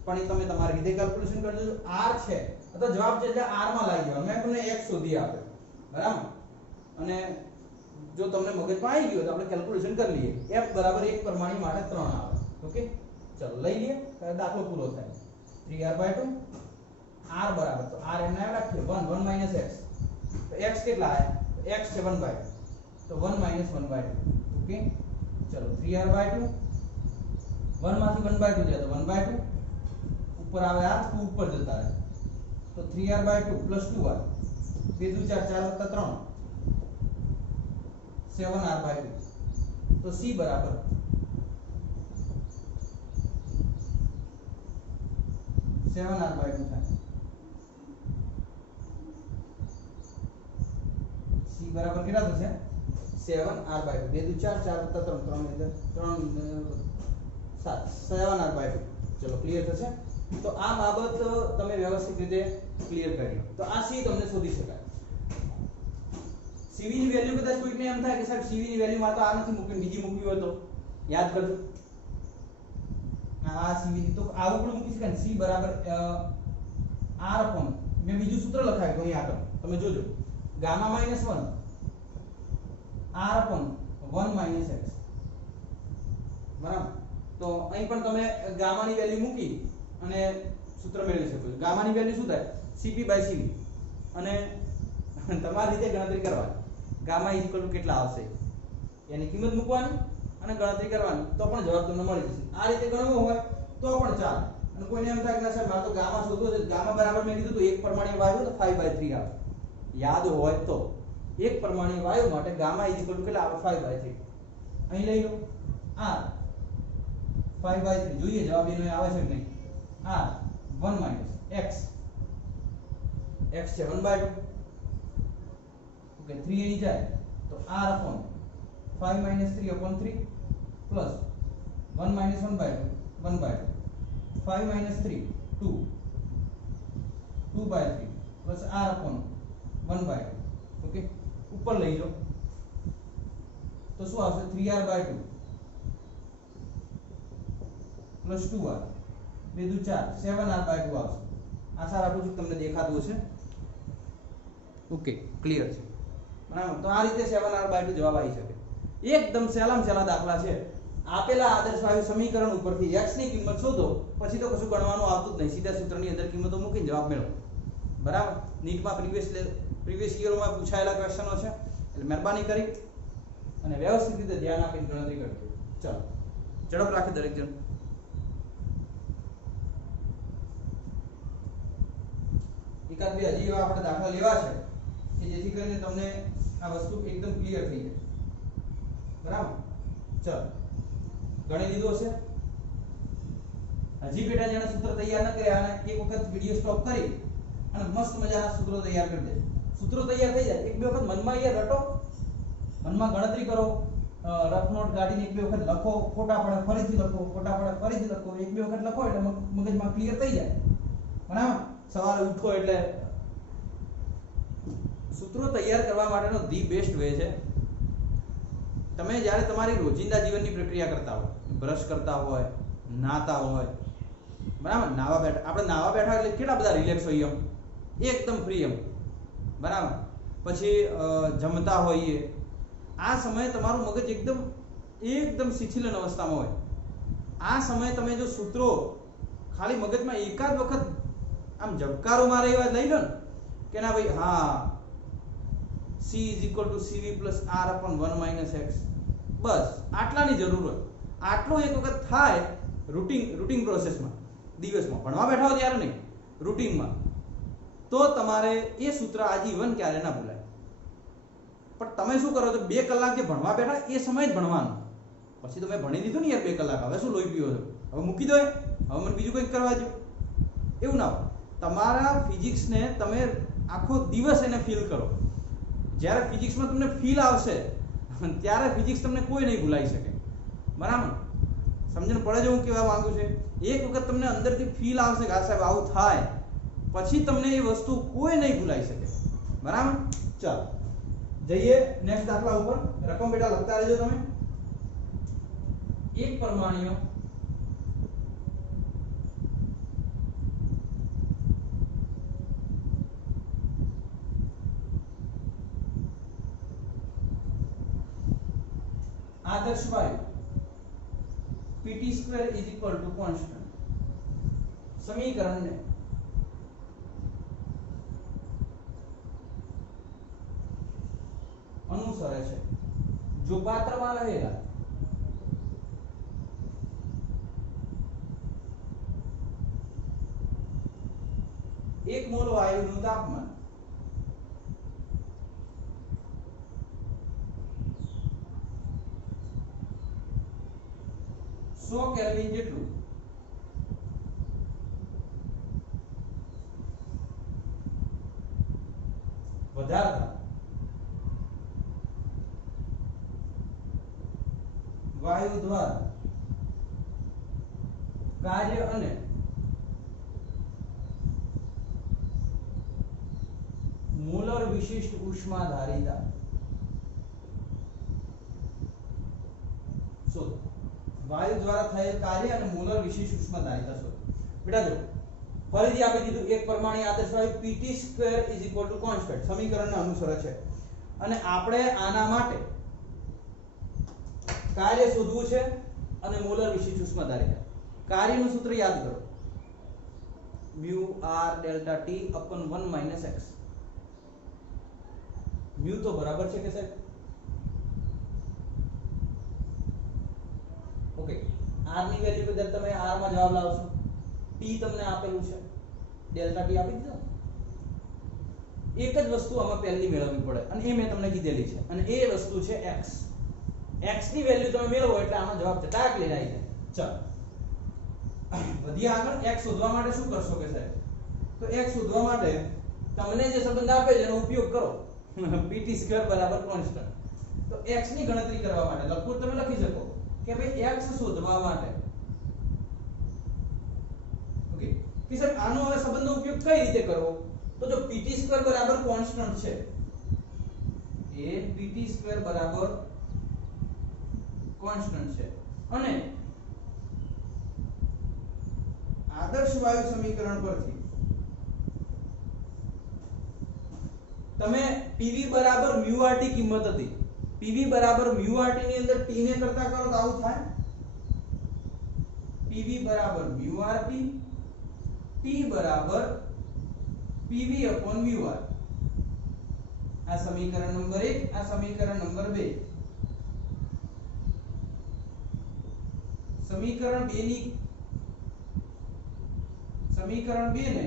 પણ એ તમે તમારી રીતે કેલ્ક્યુલેશન કરજો. r છે તો જવાબ છે એટલે r માં લાવી દેવાનો. મેં તમને x શોધી આપે, બરાબર? અને જો તમને મગજમાં આવી ગયું તો આપણે કેલ્ક્યુલેશન કરી લઈએ. f બરાબર એક પરમાણુ માટે 3 આવે. ઓકે, ચલો લઈ લઈએ, દાખલો પૂરો થાય. 3r/2 r બરાબર, તો r એમને રાખીએ 1 - x. તો x કેટલા આયા? x છે 1/2, તો 1 - 1/2. ઓકે, ચલો 3r/2 1 માંથી 1/2 જાય તો 1/2 ઉપર આવે r 2 ઉપર જતા રહે તો 3r/2 + 2r 2 2 4 4 + 3 7r/2 તો c બરાબર 7r/2 થાય c બરાબર કેટલા થશે 7r/2 2 2 4 4 + 3 3 7r/2 ચલો ક્લિયર થશે તો આ બાબત તમે વ્યવસ્થિત રીતે ક્લિયર કરી તો આ c તમને શોધી શકાય cv ની વેલ્યુ કદાચ કોઈને એમ થાય કે સાહેબ cv ની વેલ્યુ માં તો આ નથી મૂકી બીજી મૂકી હોય તો યાદ કરજો આ cv ની તો આવું પણ મૂકી શકાય c બરાબર r upon મેં બીજું સૂત્ર લખાવ્યું અહીં આગળ તમે જોજો ગામા -1 r upon 1 - x બરાબર તો અહીં પણ તમે ગામા ની વેલ્યુ મૂકી અને સૂત્ર મેળવી શકો છો ગામા ની વેલ્યુ શું થાય cp/cv અને તમારી રીતે ગણતરી કરવાની ગામા કેટલા આવશે એની કિંમત મૂકવાની અને ગણતરી કરવાની તો પણ જવાબ તમને મળી જશે આ રીતે ગણવું હોય તો પણ ચાલે અને કોઈને એમ થાય કે ના સાહેબ મારે તો ગામા શોધવો છે ગામા બરાબર મેં કીધું તો એક પરમાણ્વીય વાયુ તો 5/3 આવે યાદ હોય તો એક પરમાણ્વીય વાયુ માટે ગામા કેટલા આવે 5/3 અહીં લઈ લો r 5/3 જોઈએ જવાબ એનો આવે છે કે નહીં r 1 - x x છે 1/2 ઓકે 3 અહીં જાય તો r upon 5 - 3/3 plus 1 - 1/2 1/2 5 - 3 2 2/3 plus r upon 1/2 okay ઉપર લઈ લો તો શું આવશે 3r/2 plus 2r 2 2 4 7r/2 આવશે આશા રાખું છું તમને દેખાતું હશે ઓકે ક્લિયર છે બરાબર તો આ રીતે 7r/2 જવાબ આવી શકે એકદમ સહેલામાં સહેલા દાખલા છે આપેલા આદર્શ વાયુ સમીકરણ ઉપરથી x ની કિંમત શોધો પછી તો કશું ગણવાનું આવતું જ નહીં સીધા સૂત્રની અંદર કિંમતો મૂકીને જવાબ મેળવો બરાબર નીટમાં પ્રીવિયસ યરમાં પૂછાયેલા ક્વેશ્ચનો છે એટલે મહેરબાની કરી અને વ્યવસ્થિત રીતે ધ્યાન આપીને ગણતરી કરજો ચાલો ઝડપ રાખે દરેક જણ એકાદ બે હજી એવા આપણે દાખલા લેવા છે કે જેથી કરીને તમને આ વસ્તુ એકદમ ક્લિયર થઈ જાય બરાબર ચાલો ગણી લીધું હશે હજી બેટા જેણે સૂત્ર તૈયાર ન કર્યા અને એક વખત વિડિયો સ્ટોપ કરી અને મસ્ત મજાના સૂત્રો તૈયાર કરી દે સૂત્રો તૈયાર થઈ જાય એક બે વખત મનમાં યાર રટો મનમાં ગણતરી કરો રફ નોટ ગાડીને એક બે વખત લખો ખોટા પડે ફરીથી લખો ખોટા પડે ફરીથી લખો એક બે વખત લખો એટલે મગજમાં ક્લિયર થઈ જાય બરાબર સવારે ઉઠો એટલે સૂત્રો તૈયાર કરવા માટેનો ધી બેસ્ટ વે છે તમે જ્યારે તમારી રોજિંદા જીવનની પ્રક્રિયા કરતા હો બ્રશ કરતા હોય નાતા હોય બરાબર નાવા બેઠા આપણે નાવા બેઠા એટલે કેટલા બધા રિલેક્સ હોઈએ એકદમ ફ્રી એમ બરાબર પછી જમતા હોઈએ આ સમયે તમારું મગજ એકદમ શિથિલન અવસ્થામાં હોય આ સમયે તમે જો સૂત્રો ખાલી મગજમાં એકાદ વખત આમ ઝબકારો મારે એવા લઈ લો ને કે ના ભાઈ હા c = cv + r upon 1 - x બસ આટલાની જરૂર હોય આટલો એક વખત થાય રૂટીન પ્રોસેસમાં દિવસમાં ભણવા બેઠા હો ત્યારે નહીં રૂટીનમાં તો તમારે એ સૂત્ર આજીવન ક્યારે ના ભૂલાય પણ તમે શું કરો છો 2 કલાક જે ભણવા બેઠા એ સમય જ ભણવાનું પછી તમે ભણી લીધું ને યાર 2 કલાક હવે શું લોહી પીવો છો હવે મૂકી દો હવે મને બીજું કંઈક કરવા દો એવું ના હોય તમારા ફિઝિક્સને તમે આખો દિવસ એને ફીલ કરો જ્યારે ફિઝિક્સમાં તમને ફીલ આવશે ત્યારે ફિઝિક્સ તમને કોઈ નહીં ભૂલાઈ શકે બરાબર સમજણ પડે છે હું કહેવા માંગુ છું એક વખત તમને અંદરથી ફીલ આવશે કે આ સાહેબ આવું થાય પછી તમને એ વસ્તુ કોઈ નહીં ભૂલાઈ શકે બરાબર ચાલો જઈએ નેક્સ્ટ દાખલા ઉપર રકમ બેટા લખતા રહેજો તમે એક પરમાણ્વીય આદર્શ વાયુ Pt² = constant સમીકરણને અનુસરે છે જો પાત્રમાં રહેલા 1 મોલ વાયુનું તાપમાન 100 કેલ્વિન જેટલું વધારતા વાયુ દ્વારા કાર્ય અને મોલર વિશિષ્ટ ઉષ્માધારિતા શોધો. વાયુ દ્વારા થયેલ કાર્ય અને મોલર વિશિષ્ટ ઉષ્માધારિતા શોધો. બેટા જો ફરીથી આપી દીધું એક પરમાણુ આદર્શ વાયુ Pt2 કોન્સ્ટન્ટ સમીકરણને અનુસરે છે અને આપણે આના માટે કાર્ય શોધવું છે અને મોલર વિશિષ્ટ ઉષ્માધારિતા. કાર્યનું સૂત્ર યાદ કરો mu r delta t upon 1 minus x. mu તો બરાબર છે કે સાહેબ? ઓકે, r ની વેલ્યુ બદલ તમે r માં જવાબ લાવશો. t તમને આપેલું છે, ડેલ્ટા t આપી દીધો. એક જ વસ્તુ આમાં પહેલી મેળવવી પડે અને એ મેં તમને કીધેલી છે અને એ વસ્તુ છે x. x ની વેલ્યુ તમે મેળવો એટલે આનો જવાબ ચટાક લઈને આવી જાય. ચાલો વધીએ આગળ. x શોધવા માટે શું કરશો કે સાહેબ? તો x શોધવા માટે તમને જે સંબંધ આપે છે એનો ઉપયોગ કરો. pt2 બરાબર કોન્સ્ટન્ટ. તો x ની ગણતરી કરવા માટે લખવું તમે લખી શકો કે ભાઈ x શોધવા માટે ઓકે કે સાહેબ આનો હવે સંબંધનો ઉપયોગ કઈ રીતે કરવો? તો જો pt2 બરાબર કોન્સ્ટન્ટ છે એ pt2 બરાબર કોન્સ્ટન્ટ છે અને આદર્શ વાયુ સમીકરણ પરથી તમે PV બરાબર mu RT કિંમત હતી. PV બરાબર mu RT ની અંદર t ને કરતા કરો તો આવું થાય. PV બરાબર mu RT, t બરાબર PV upon mu R. આ સમીકરણ નંબર 1, આ સમીકરણ નંબર 2. સમીકરણ 2 ની સમીકરણ 2 ને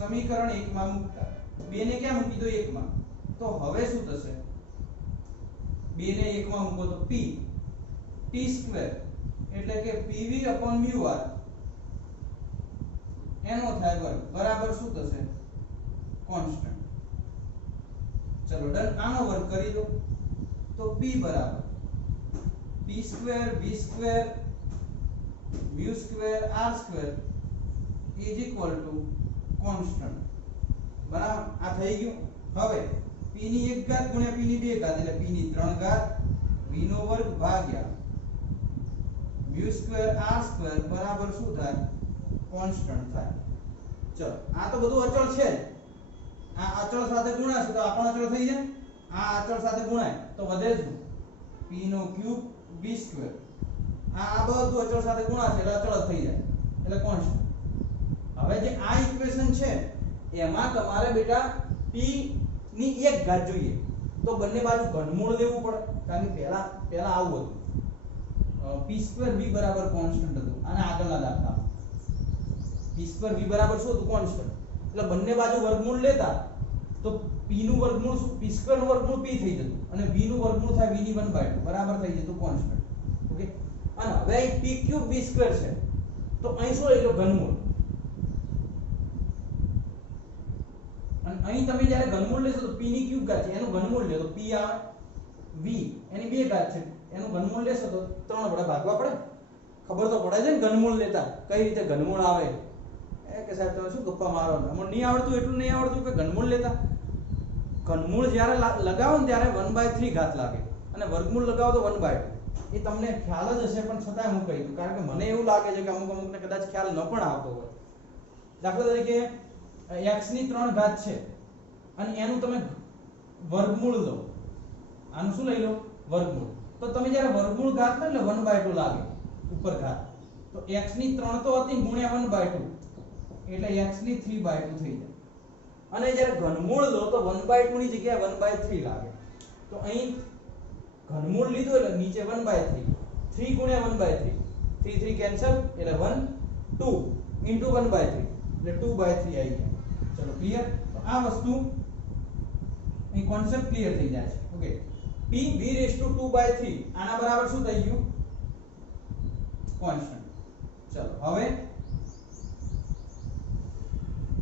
સમીકરણ 1 માં મૂકતા 2 ને ક્યાં મૂકી દો 1 માં. તો હવે શું થશે? 2 ને 1 માં મૂકો તો p t2 એટલે કે PV upon mu R એનો થાય વર્ગ બરાબર શું થશે? કોન્સ્ટન્ટ. ચલો ડન. આનો વર્ગ કરી દો તો p બરાબર p2 v2 mu2 r2 is equal to constant. બરાબર આ થઈ ગયું. હવે p ની 1 ઘાત ગુણ્યા p ની 2 ઘાત એટલે p ની 3 ઘાત v નો વર્ગ ભાગ્યા mu2 r2 બરાબર શું થાય? કોન્સ્ટન્ટ થાય. ચલો આ તો બધું અચળ છે. આ અચળ સાથે ગુણાશે તો આ પણ અચળ થઈ જાય. આ અચળ સાથે ગુણાય તો વધે શું? p નો ક્યુબ v2. આ બધું અચળ સાથે ગુણાશે એટલે અચળ થઈ જાય એટલે કોન્સ્ટન્ટ. હવે જે આ ઇક્વેશન છે એમાં તમારે બેટા p ની 1 ઘાત જોઈએ તો બંને બાજુ ઘનમૂળ લેવું પડે કારણ કે પહેલા આવું હતું. p2v બરાબર કોન્સ્ટન્ટ હતું અને આગળના દાખલામાં p2v બરાબર શું હતું? કોન્સ્ટન્ટ. એટલે બંને બાજુ વર્ગમૂળ લેતા તો p નું વર્ગમૂળ શું? p2 નું વર્ગમૂળ p થઈ જતું અને v નું વર્ગમૂળ થાય v ની 1/2 બરાબર થઈ જતું કોન્સ્ટન્ટ. ઓકે. અને હવે અહીં p ક્યુબ v2 છે તો અહીં શું લઈ લો? ઘનમૂળ. અને અહીં તમે જ્યારે ઘનમૂળ લેશો તો p ની ક્યુબ ઘાત છે એનું ઘનમૂળ લે તો p આવે v એની 2 ઘાત છે એનું ઘનમૂળ લેશો તો 3 વડે ભાગવા પડે. ખબર તો પડે છે ને ઘનમૂળ લેતા કઈ રીતે ઘનમૂળ આવે. એ કે સાહેબ તમે શું ગપ્પા મારો? મને નહીં આવડતું એટલું નહીં આવડતું કે ઘનમૂળ લેતા. ઘનમૂળ જ્યારે લગાવો ને ત્યારે 1/3 ઘાત લાગે અને વર્ગમૂળ લગાવો તો 1/2. એ તમને ખ્યાલ જ હશે પણ છતાંય હું કહી દઉં કારણ કે મને એવું લાગે છે કે અમુકને કદાચ ખ્યાલ ન પણ આવતો હોય. દાખલા તરીકે x ની 3 ઘાત છે અને એનું તમે વર્ગમૂળ લો. આનું શું લઈ લો? વર્ગમૂળ. તો તમે જ્યારે વર્ગમૂળ ઘાત લો એટલે 1/2 લાગે ઉપર ઘાત. તો x ની 3 તો હતી ગુણ્યા 1/2 એટલે x ની 3/2 થઈ જાય. અને જ્યારે ઘનમૂળ લો તો 1/2 ની જગ્યાએ 1/3 લાગે. તો અહીં ઘનમૂળ લીધું એટલે નીચે 1/3 3 ગુણ્યા 1/3 3 3 કેન્સલ એટલે 1 2 into 1/3 એટલે 2/3 આવી ગયા। ચલો ક્લિયર। તો આ વસ્તુ અહીં કોન્સેપ્ટ ક્લિયર થઈ જાય છે। Okay p v raised to 2/3 આના બરાબર શું થઈ ગયું? કોન્સ્ટન્ટ। ચલો હવે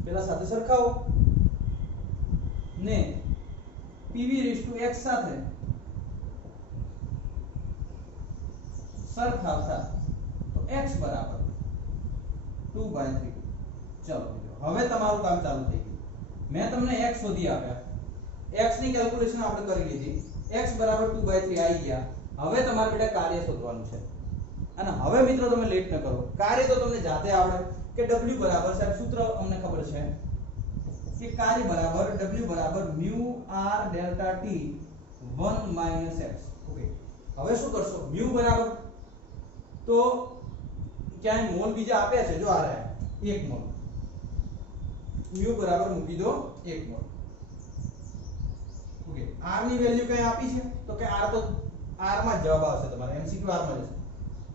પેલા સાથે સરખાવો ને pv raised to x સાથે સરખાવતા તો x બરાબર 2/3। ચલો હવે તમારું કામ ચાલુ થઈ ગયું। મેં તમને x શોધી આપ્યા, x ની કેલ્ક્યુલેશન આપણે કરી લીધી, x બરાબર 2/3 આવી ગયા। હવે તમારે બેટા કાર્ય શોધવાનું છે। અને હવે મિત્રો તમે લેટ ન કરો, કાર્ય તો તમને જાતે આવડે કે w બરાબર સાહેબ સૂત્ર અમને ખબર છે કે કાર્ય બરાબર w બરાબર mu r delta t 1 minus x। Okay હવે શું કરશો? mu બરાબર તો ક્યાંય મોલ બીજા આપ્યા છે, જો આ રહ્યા 1 મોલ, mu બરાબર મૂકી દો 1 મોલ। ઓકે r ની વેલ્યુ કઈ આપી છે તો કે r તો r માં જવાબ આવશે તમારે, MCQ r માં જશે।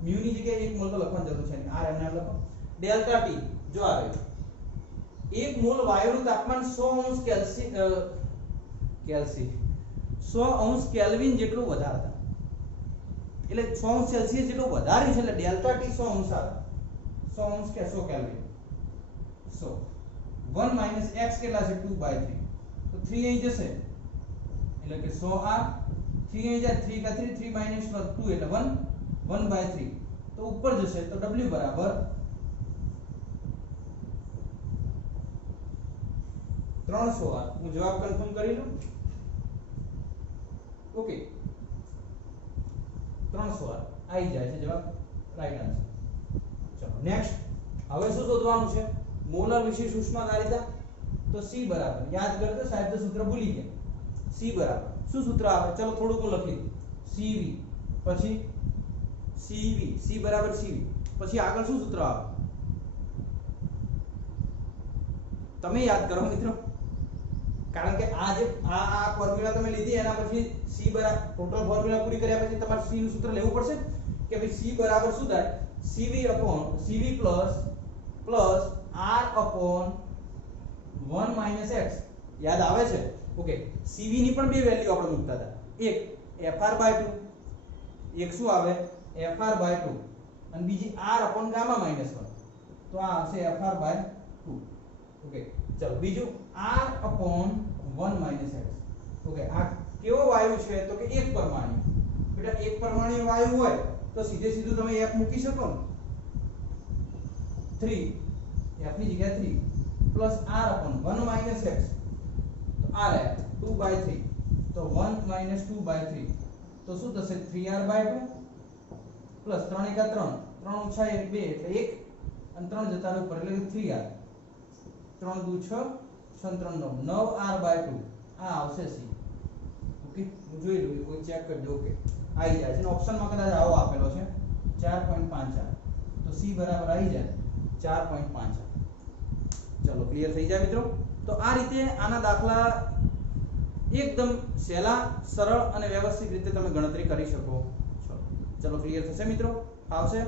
mu ની જગ્યાએ 1 મોલ તો લખવાની જરૂર છે નહીં, r એમને એમ લખો। ડેલ્ટા t જો આ રહ્યું 1 મોલ વાયુનું તાપમાન 100 અંશ કેલ્વિન જેટલું વધારતા, એટલે 100 અંશ સેલ્સિયસ જેટલું વધાર્યું છે એટલે ડેલ્ટા t 100 અંશ આવે, 100 અંશ કે 100 કેલ્વિન 100 1 minus x કેટલા છે? 2/3 તો 3 અહીં જશે એટલે કે 100 r 3 અહીં જાય 3 કા 3 3 minus 2 એટલે 1 1/3 તો ઉપર જશે તો w બરાબર 300 r। હું જવાબ કન્ફર્મ કરી લઉં। ઓકે 300 r આવી જાય છે જવાબ, રાઈટ આન્સર। ચલો નેક્સ્ટ હવે શું શોધવાનું છે? મોલર વિશેષ ઉષ્માકારિતા। તો c બરાબર યાદ કરજો સાહેબ તો સૂત્ર ભૂલી ગયા। c બરાબર શું સૂત્ર આવે? ચલો થોડુંક હું લખી દઉં, cv પછી cv, c બરાબર cv પછી આગળ શું સૂત્ર આવે? તમે યાદ કરો મિત્રો, કારણ કે આ જે આ ફોર્મ્યુલા તમે લીધી એના પછી c બરાબર ટોટલ ફોર્મ્યુલા પૂરી કર્યા પછી તમારે c નું સૂત્ર લેવું પડશે કે ભાઈ c બરાબર શું થાય? cv plus r upon 1 minus x યાદ આવે છે? ઓકે cv ની પણ બે વેલ્યુ આપણે મૂકતા હતા, એક fr/2, એક શું આવે? fr/2 અને બીજી r upon gamma minus 1 તો આ હશે fr/2। ઓકે ચલો બીજું r upon 1 minus x। Okay આ કેવો વાયુ છે તો કે એક પરમાણુ। બેટા એક પરમાણુ વાયુ હોય તો સીધે સીધું તમે f મૂકી શકો ને, 3 f ની જગ્યાએ 3 plus r upon 1 minus x તો r હે 2/3 તો 1 minus 2/3 તો શું થશે? 3r/2 પ્લસ 3 * 3 3 ઓછા 1 2 એટલે 1 અને 3 જતા રહે ઉપર એટલે 3r 3 × 2 = 6 6 × 3 = 9 9r/2 આ આવશે c। ઓકે હું જોઈ લઉં, કોઈ ચેક કરજો। ઓકે આવી જાય છે ઓપ્શનમાં કદાચ આવો આપેલો છે 4.54 તો c બરાબર આવી જાય 4.54। ચલો ક્લિયર થઈ જાય મિત્રો। તો આ રીતે આના દાખલા એકદમ સહેલા સરળ અને વ્યવસ્થિત રીતે તમે ગણતરી કરી શકો છો। ચલો ક્લિયર થશે મિત્રો? આવશે?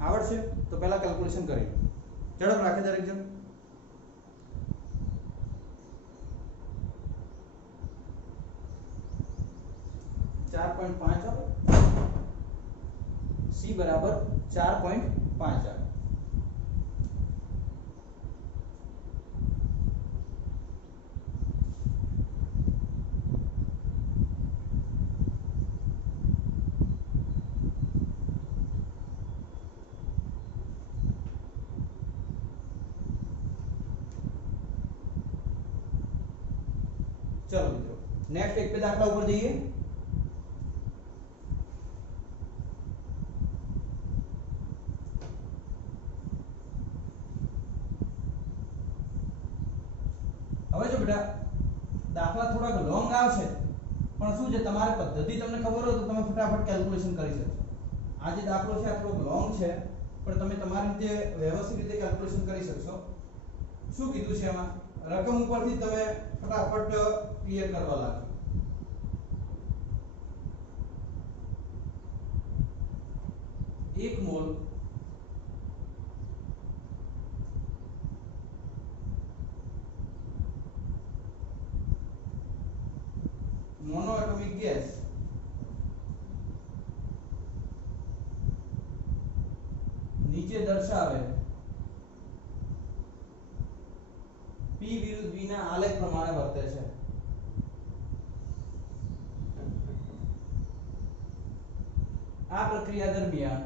આવડશે? તો પહેલા કેલ્ક્યુલેશન કરી લો, ઝડપ રાખે દરેક જણ। c બરાબર 4.5 આવે। चलो मित्रों नेक्स्ट एक पे दाखला ऊपर जाइए। હવે જો બેટા દાખલા થોડાક લોંગ આવશે પણ શું છે તમારે પદ્ધતિ તમને ખબર હોય તો તમે ફટાફટ કેલ્ક્યુલેશન કરી શકશો। આ જે દાખલો છે આ થોડો લોંગ છે પણ તમે તમારી રીતે વ્યવસ્થિત રીતે કેલ્ક્યુલેશન કરી શકશો। શું કીધું છે એમાં? રકમ ઉપરથી તમે ફટાફટ ક્લિયર કરવા લાગો। 1 મોલ મોનોએટોમિક ગેસ નીચે દર્શાવે P વિરુદ્ધ V ના આલેખ પ્રમાણે વર્તે છે. આ પ્રક્રિયા દરમિયાન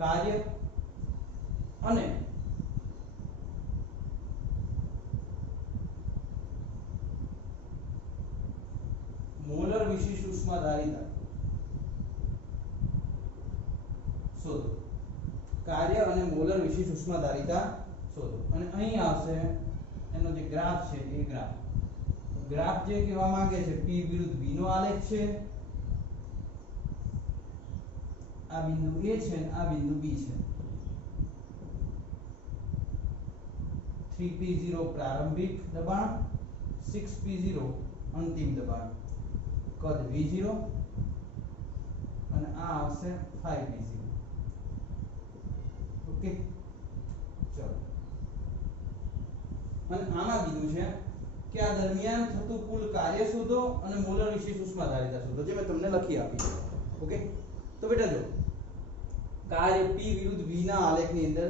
કાર્ય અને મોલર વિશિષ્ટ ઉષ્માધારિતા શોધો. કાર્ય અને મોલર વિશિષ્ટ ઉષ્માધારિતા શોધો. અને અહીં આવશે એનો જે ગ્રાફ છે એ ગ્રાફ જે કહેવા માંગે છે P વિરુદ્ધ V નો આલેખ છે. આ બિંદુ A છે અને આ બિંદુ B છે. 3p0 પ્રારંભિક દબાણ, 6p0 અંતિમ દબાણ, કદ V0 અને આ આવશે 5p0. ઓકે, ચલો. અને આમાં કીધું છે કે આ દરમિયાન થતું કુલ કાર્ય શોધો અને મોલર વિશિષ્ટ ઉષ્માધારિતા શોધો, જે મેં તમને લખી આપી છે. ઓકે, તો બેટા જો કાર્ય P વિરુદ્ધ V ના આલેખની અંદર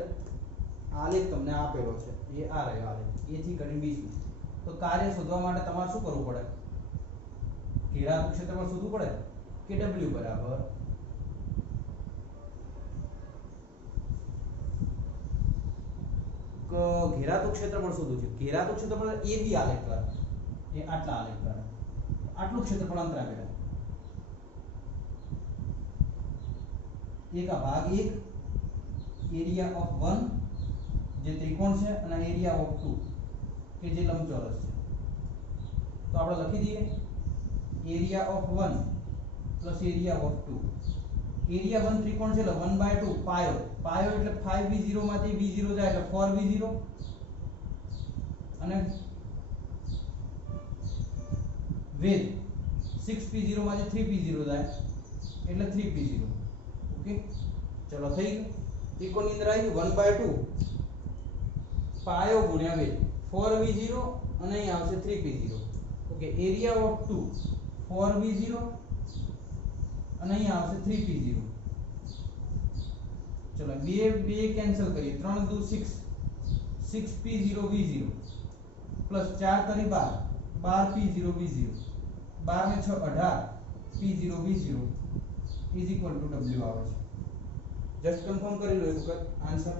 આલેખ તમને આપેલો છે. એ આ રહ્યો આલેખ, A થી કરીને B સુધી. તો કાર્ય શોધવા માટે તમારે શું કરવું પડે? ઘેરાતું ક્ષેત્રફળ શોધવું પડે કે W બરાબર ઘેરાતું ક્ષેત્રફળ શોધવું છે. ઘેરાતું ક્ષેત્રફળ AB આલેખ પર એ આટલા આલેખ પર આટલું ક્ષેત્રફળ અંતર આપેલા. એક આ ભાગ 1 એરિયા ઓફ 1 જે ત્રિકોણ છે અને એરિયા ઓફ 2 કે જે લંબચોરસ છે. તો આપણે લખી દઈએ area of 1 plus area of 2. Area 1 ત્રિકોણ છે એટલે 1/2 પાયો. પાયો એટલે 5v0 માંથી v0 જાય એટલે 4v0 અને વેધ 6p0 માંથી 3p0 જાય એટલે 3p0. ઓકે, ચલો થઈ ગયું. ત્રિકોણની અંદર આવી ગયું 1/2 પાયો ગુણ્યા વેધ 4v0 અને અહીં આવશે 3p0. Okay, area of 2 4v0 અને અહીં આવશે 3p0. ચલો બે કેન્સલ કરીએ. 3 દુ 6 6p0 v0 પ્લસ 4 તરી 12 12p0 v0 12 ને 6 18 p0 v0 is equal two w આવે છે. જસ્ટ કન્ફર્મ કરી લો એક વખત આન્સર.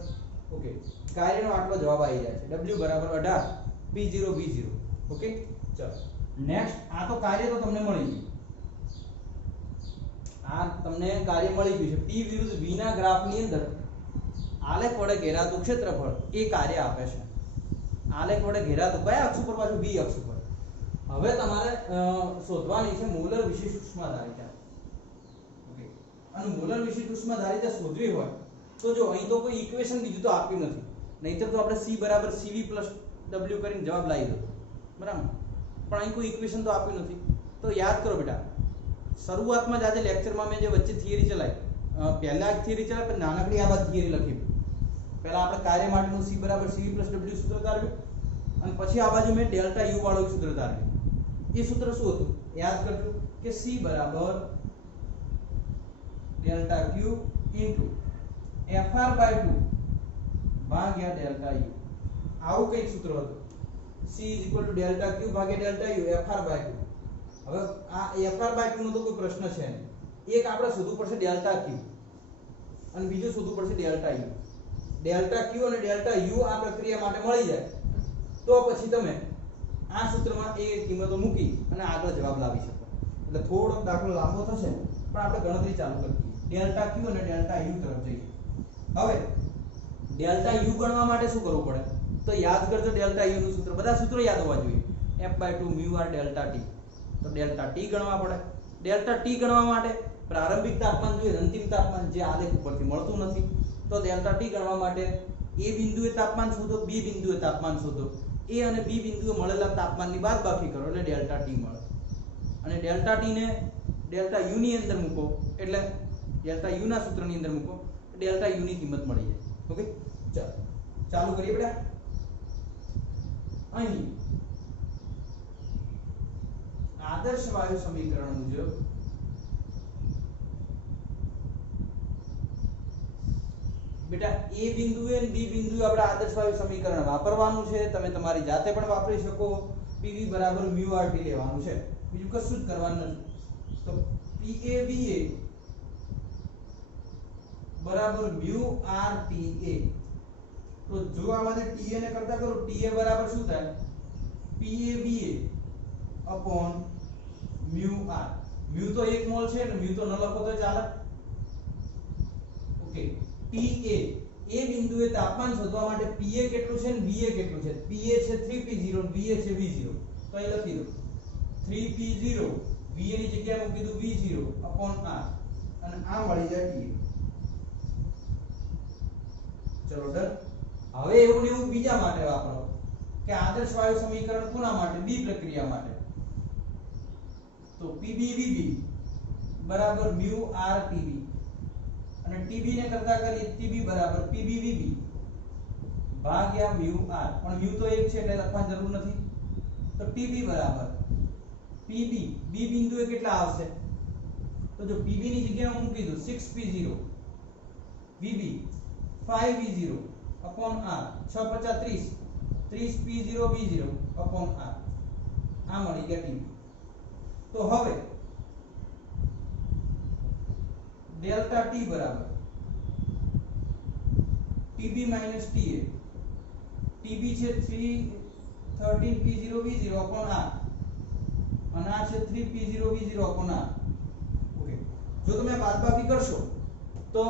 ઓકે, કાર્યનો આટલો જવાબ આવી જાય છે. w બરાબર 18 p0 v0. ઓકે, ચલો નેક્સ્ટ. આ તો કાર્ય તો તમને મળી ગયું. આ તમને કાર્ય મળી ગયું છે. P વિરુદ્ધ V ના ગ્રાફની અંદર આલેખ વડે ઘેરાતું ક્ષેત્રફળ એ કાર્ય આપે છે. આલેખ વડે ઘેરાતું કયા અક્ષ ઉપર પાછું? B અક્ષ ઉપર. હવે તમારે શોધવાની છે મોલર વિશિષ્ટ ઉષ્માધારિતા. ઓકે, અને મોલર વિશિષ્ટ ઉષ્માધારિતા શોધવી હોય તો જો અહીં તો કોઈ ઇક્વેશન બીજું તો આપ્યું નથી. નહીતર તો આપણે C બરાબર CV પ્લસ W કરીને જવાબ લાવી દો. બરાબર, પણ અહીં કોઈ ઇક્વેશન તો આપ્યું નથી. તો યાદ કરો બેટા, શરૂઆતમાં જ આજે લેક્ચરમાં મેં જે વચ્ચે થિયરી ચલાવી, પહેલા એક થિયરી ચલાવી પછી નાનકડી આ બાદ થિયરી લખી. પહેલા આપણે કાર્ય માટેનું C બરાબર CV પ્લસ W સૂત્ર તારવ્યું અને પછી આ બાજુ મેં ડેલ્ટા U વાળું સૂત્ર તારવ્યું. એ સૂત્ર શું હતું યાદ કરજો કે C બરાબર ડેલ્ટા Q ઇન્ટુ FR/2 ભાગ્યા ડેલ્ટા U. આવું કંઈક સૂત્ર હતું. C ડેલ્ટા Q ભાગ્યા ડેલ્ટા U FR/2. હવે આ FR/2 નો તો કોઈ પ્રશ્ન છે નહીં. એક આપણે શોધવું પડશે ડેલ્ટા Q અને બીજું શોધવું પડશે ડેલ્ટા U. ડેલ્ટા Q અને ડેલ્ટા U આ પ્રક્રિયા માટે મળી જાય તો પછી તમે આ સૂત્રમાં એ કિંમતો મૂકી અને આગળ જવાબ લાવી શકો. એટલે થોડો દાખલો લાંબો થશે પણ આપણે ગણતરી ચાલુ કરીએ. ડેલ્ટા Q અને ડેલ્ટા U તરફ જઈએ. હવે ડેલ્ટા U ગણવા માટે શું કરવું પડે? તો યાદ કરજો ડેલ્ટા U નું સૂત્ર. બધા સૂત્રો યાદ હોવા જોઈએ. F/2 μ r delta T. તો ડેલ્ટા T ગણવા પડે. ડેલ્ટા T ગણવા માટે પ્રારંભિક તાપમાન જોઈએ, અંતિમ તાપમાન જે આલેખ ઉપરથી મળતું નથી. તો ડેલ્ટા T ગણવા માટે A બિંદુએ તાપમાન શોધો, B બિંદુએ તાપમાન શોધો. એ અને બી બિંદુએ મળેલા તાપમાનની બાદબાકી કરો એટલે ડેલ્ટા ટી મળે અને ડેલ્ટા ટી ને ડેલ્ટા યુ ની અંદર મૂકો એટલે ડેલ્ટા યુ ના સૂત્રની અંદર મૂકો ડેલ્ટા યુ ની કિંમત મળી જાય ઓકે ચાલો ચાલુ કરીએ બેટા અહીં આદર્શ વાયુ સમીકરણ મુજબ બેટા એ બિંદુએ અને બી બિંદુએ આપણે આદર્શ વાયુ સમીકરણ વાપરવાનું છે તમે તમારી જાતે પણ વાપરી શકો PV બરાબર mu RT લેવાનું છે બીજું કશું જ કરવાનું નથી તો PAVA બરાબર mu RTA તો જો આમાંથી TA ને કરતા કરો TA બરાબર શું થાય PAVA upon mu R mu તો 1 મોલ છે ને mu તો ન લખો તો ચાલે ઓકે TA એ બિંદુએ તાપમાન શોધવા માટે PA કેટલું છે ને VA કેટલું છે PA છે 3P0 અને VA છે V0 તો અહીં લખી દો 3P0 VA ની જગ્યાએ મૂકી દો V0 upon R અને આ મળી જાય TA ચલો ડન હવે એવું ને એવું બીજા માટે વાપરો કે આદર્શ વાયુ સમીકરણ કોના માટે બી પ્રક્રિયા માટે તો PBVB બરાબર mu RTB અને TB ને કરતા કરીએ TB બરાબર PBVB ભાગ્યા mu R પણ mu તો એક છે એટલે લખવાની જરૂર નથી તો TB બરાબર PB B બિંદુએ કેટલા આવશે તો જો PB ની જગ્યાએ મૂકી દો 6P0 VB 5V0 upon R 6 50 30 30P0 V0 upon R આ મળી ગયા TB તો હવે ડેલ્ટા T બરાબર TB માઈનસ TA TB છે 13P0 V0 upon R અને આ છે 3P0 V0 upon R okay જો તમે બાદબાકી કરશો તો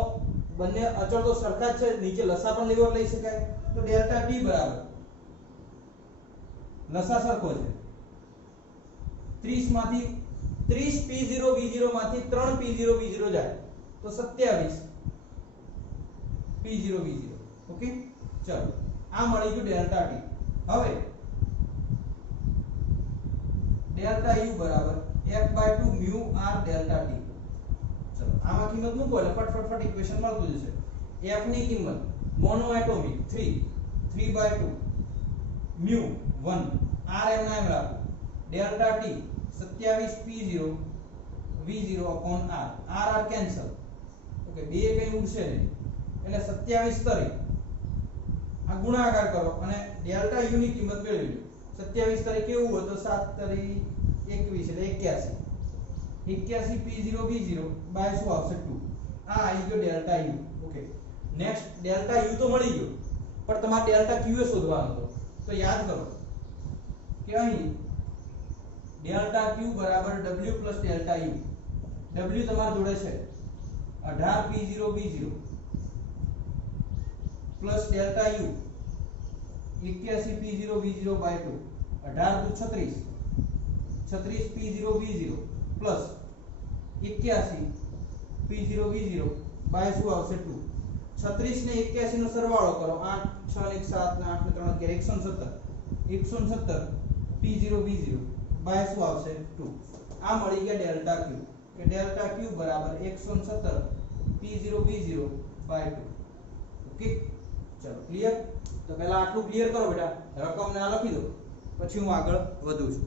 બંને અચળ તો સરખા જ છે નીચે લસા પણ લઈ શકાય તો ડેલ્ટા T બરાબર લસા સરખો છે 30 માંથી 30P0 V0 માંથી 3P0 V0 જાય તો 27P0 V0 ઓકે ચલો આ મળી ગયું ડેલ્ટા T હવે ડેલ્ટા U બરાબર F/2 mu R delta T ચલો આમાં કિંમત મૂકો એટલે ફટફટ ઇક્વેશન મળતું જશે F ની કિંમત મોનો એટોમિક 3/2 mu 1 R એમ ના એમ રાખો delta T 27P0 V0 upon R R cancel okay બે કઈ ઉડશે નહીં એટલે 27 તરી આ ગુણાકાર કરો અને ડેલ્ટા U ની કિંમત મેળવી લો 27 તરી કેવું હોય તો 7 તરી 21 એટલે 81 P0 V0 બાય શું આવશે 2 આ આવી ગયો delta U okay next delta U તો મળી ગયો પણ તમારે ડેલ્ટા Q શોધવાનો હતો તો યાદ કરો કે અહીં ડેલ્ટા Q બરાબર W plus delta U W તમારા જોડે છે 18P0 V0 plus delta U 81P0 V0 by 2 18 દુ 36 36P0 V0 plus 81P0 V0 by શું આવશે 2 36 ને 81 નો સરવાળો કરો 8 6 1 7 ને 8 ને 3 117 P0 V0 બાય શું આવશે 2 આ મળી ગયા ડેલ્ટા Q કે ડેલ્ટા Q બરાબર 117 P0 V0 બાય 2 ઓકે ચલો ક્લિયર તો પહેલા આટલું ક્લિયર કરો બેટા રકમ ને આ લખી દો પછી હું આગળ વધું છું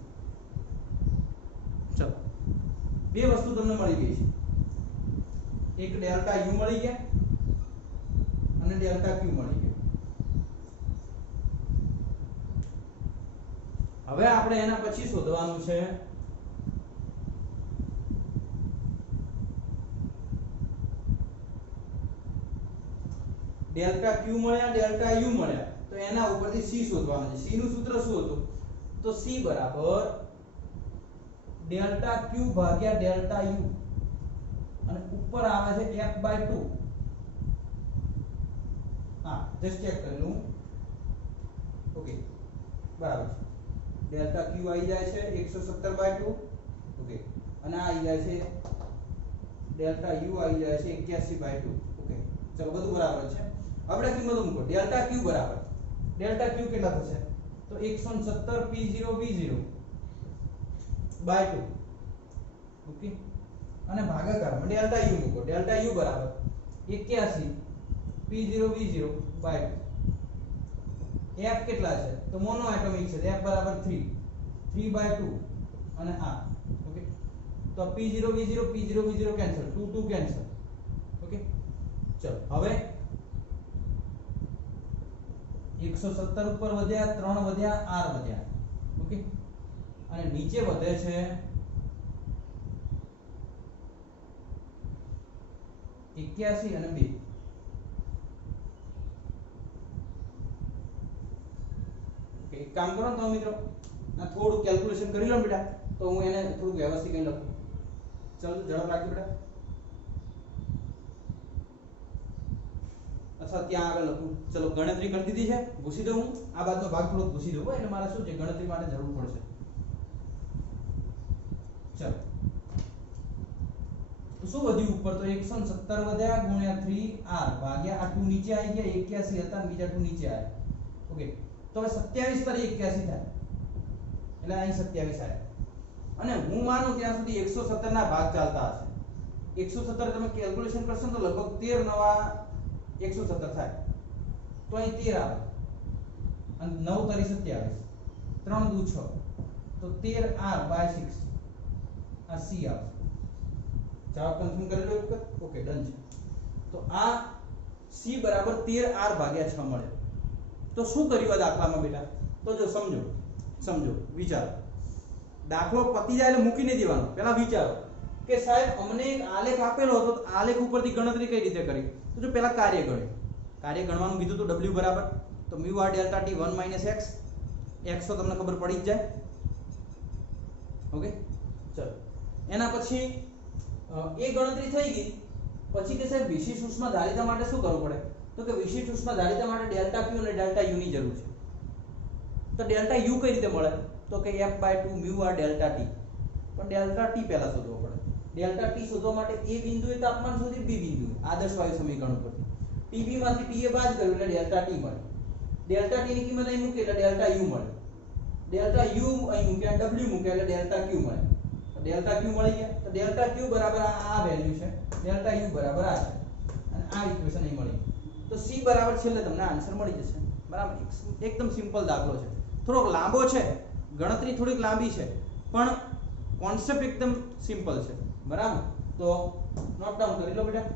ચલો બે વસ્તુ તમને મળી ગઈ છે એક ડેલ્ટા U મળી ગયા અને ડેલ્ટા Q મળી ગયા હવે આપણે એના પછી શોધવાનું છે ડેલ્ટા Q મળ્યા ડેલ્ટા U મળ્યા તો એના ઉપરથી C શોધવાનું છે C નું સૂત્ર શું હતું તો C બરાબર ડેલ્ટા Q ભાગ્યા ડેલ્ટા U અને ઉપર આવે છે F/2 હા જસ્ટ ચેક કરી લઉં ઓકે બરાબર છે ડેલ્ટા Q આવી જાય છે 117/2 ઓકે અને આ આવી જાય છે ડેલ્ટા U આવી જાય છે 81/2 ઓકે ચલો બધું બરાબર છે આપણે કિંમતો મૂકો ડેલ્ટા Q બરાબર ડેલ્ટા Q કેટલા થશે તો 170 P0 V0 બાય 2 ઓકે અને ભાગાકારમાં ડેલ્ટા U મૂકો ડેલ્ટા U બરાબર 81 P0 V0 બાય 2 F કેટલા છે તો મોનો એટોમિક છે F બરાબર 3 3 બાય 2 અને આ ઓકે તો P0 V0 P0 V0 cancel 2 2 cancel okay ચલો હવે 170 ઉપર વધ્યા 3 વધ્યા R વધ્યા ઓકે અને નીચે વધે છે 81 અને 2 ઓકે એક કામ કરો તો મિત્રો આ થોડું કેલ્ક્યુલેશન કરી લો બેટા તો હું એને થોડું વ્યવસ્થિત કરી લખું ચાલો ઝડપ રાખજો બેટા અથવા ત્યાં આગળ લખું ચલો ગણતરી કરી દીધી છે ભૂસી દઉં હું આ બાદનો ભાગ થોડો ભૂસી દઉં એટલે મારે શું છે ગણતરી માટે જરૂર પડશે ચલો તો શું વધ્યું ઉપર તો 170 વધ્યા ગુણ્યા 3R ભાગ્યા આ 2 નીચે આવી ગયા 81 હતા બીજા 2 નીચે આવ્યા ઓકે તો હવે 27 તરી 81 થાય એટલે અહીં 27 આવે અને હું માનું ત્યાં સુધી 117 ના ભાગ ચાલતા હશે 117 તમે કેલ્ક્યુલેશન કરશો તો લગભગ 13 નવા 117 થાય તો અહીં 13 આવે અને 9 તરી 27 3 દુ 6 તો 13R બાય 6 આ C આવશે જવાબ કન્ફર્મ કરી લો એક વખત ઓકે ડન છે તો આ C બરાબર 13R ભાગ્યા 6 મળે તો શું કર્યું આ દાખલામાં બેટા તો જો સમજો વિચારો દાખલો પતી જાય એટલે મૂકી નહીં દેવાનો પહેલા વિચારો કે સાહેબ અમને એક આલેખ આપેલો હતો તો આલેખ ઉપરથી ગણતરી કઈ રીતે કરી તો જો પહેલા કાર્ય ગણવાનું કીધું તો W બરાબર તો μ r delta t 1 - x x તો તમને ખબર પડી જ જાય ઓકે ચલો એના પછી એ ગણતરી થઈ ગઈ પછી કે સાહેબ વિશિષ્ટ ઉષ્માધારિતા માટે શું કરવું પડે તો કે વિશિષ્ટ ઉષ્માધારિતા માટે ડેલ્ટા Q અને ડેલ્ટા U ની જરૂર છે તો ડેલ્ટા U કઈ રીતે મળે તો કે F/2 μ r ડેલ્ટા t પણ ડેલ્ટા t પહેલા શોધવો પડે ડેલ્ટા t શોધવા માટે a બિંદુએ તાપમાન શોધી b બિંદુએ આદર્શ વાયુ સમીકરણ પરથી Pb માંથી Ta બાદ કર્યું એટલે ડેલ્ટા t મળે ડેલ્ટા t ની કિંમત અહીં મૂકી એટલે ડેલ્ટા U મળે ડેલ્ટા U અહીં મૂક્યા W મૂક્યા એટલે ડેલ્ટા Q મળે ડેલ્ટા Q મળી ગયા તો ડેલ્ટા Q બરાબર આ વેલ્યુ છે ડેલ્ટા U બરાબર આ છે અને આ ઇક્વેશન અહીં મળી તો C બરાબર છેલ્લે તમને આન્સર મળી જશે બરાબર એકદમ સિમ્પલ દાખલો છે થોડોક લાંબો છે ગણતરી થોડીક લાંબી છે પણ કોન્સેપ્ટ એકદમ સિમ્પલ છે બરાબર તો નોટ ડાઉન કરી લો બેટા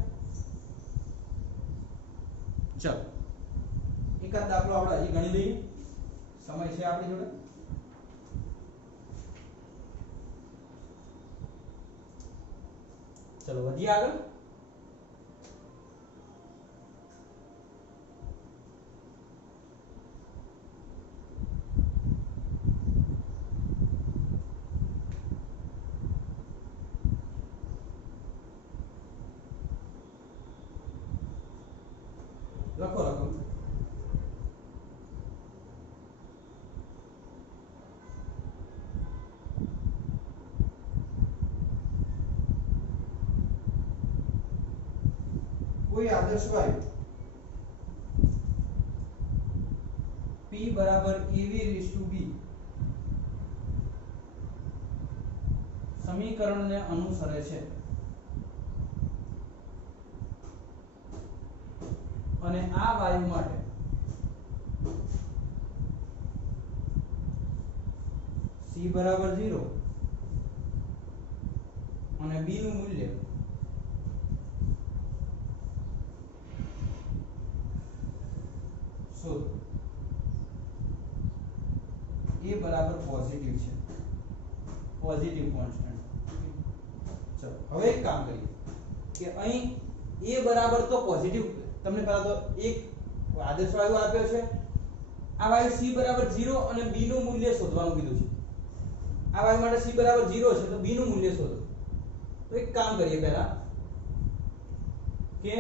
ચલો એકાદ દાખલો આપણે હજી ગણી લઈએ સમય છે આપણી જોડે ચલો વધીએ આગળ લખો કોઈ આદર્શ વાયુ P બરાબર AV/B સમીકરણને અનુસરે છે અને આ વાયુ માટે C બરાબર 0 અને B નું મૂલ્ય શોધો A બરાબર પોઝિટિવ છે પોઝિટિવ કોન્સ્ટન્ટ ચલો હવે એક કામ કરીએ કે અહીં A બરાબર તો પોઝિટિવ તમને પહેલા તો એક આદર્શ વાયુ આપ્યો છે આ વાયુ C બરાબર 0 અને B નું મૂલ્ય શોધવાનું કીધું છે આ વાયુ માટે C બરાબર 0 છે તો B નું મૂલ્ય શોધો તો એક કામ કરીએ પહેલા કે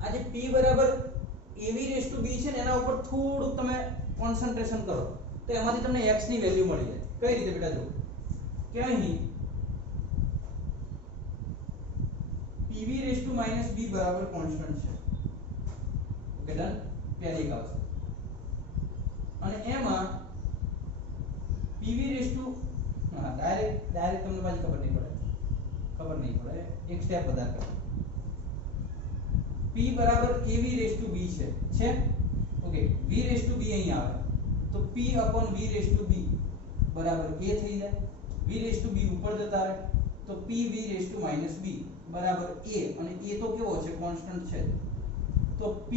આ જે P બરાબર AV/B છે ને એના ઉપર થોડું તમે કોન્સન્ટ્રેશન કરો તો એમાંથી તમને x ની વેલ્યુ મળી જાય કઈ રીતે બેટા જો કે અહીં PV/B બરાબર કોન્સ્ટન્ટ છે ઓકે ડન પહેલી એક આવશે અને એમાં પીવી રેસ ટુ ડાયરેક્ટ તમને પાછી ખબર નહીં પડે એક સ્ટેપ વધારે કરો. p બરાબર av રેસ ટુ b છે okay v raise to b અહીં આવે તો p upon v raise to b બરાબર a થઈ જાય. v રેસ ટુ b ઉપર જતા રહે તો p v raise to minus b બરાબર a અને a તો કેવો છે કોન્સ્ટન્ટ છે તો p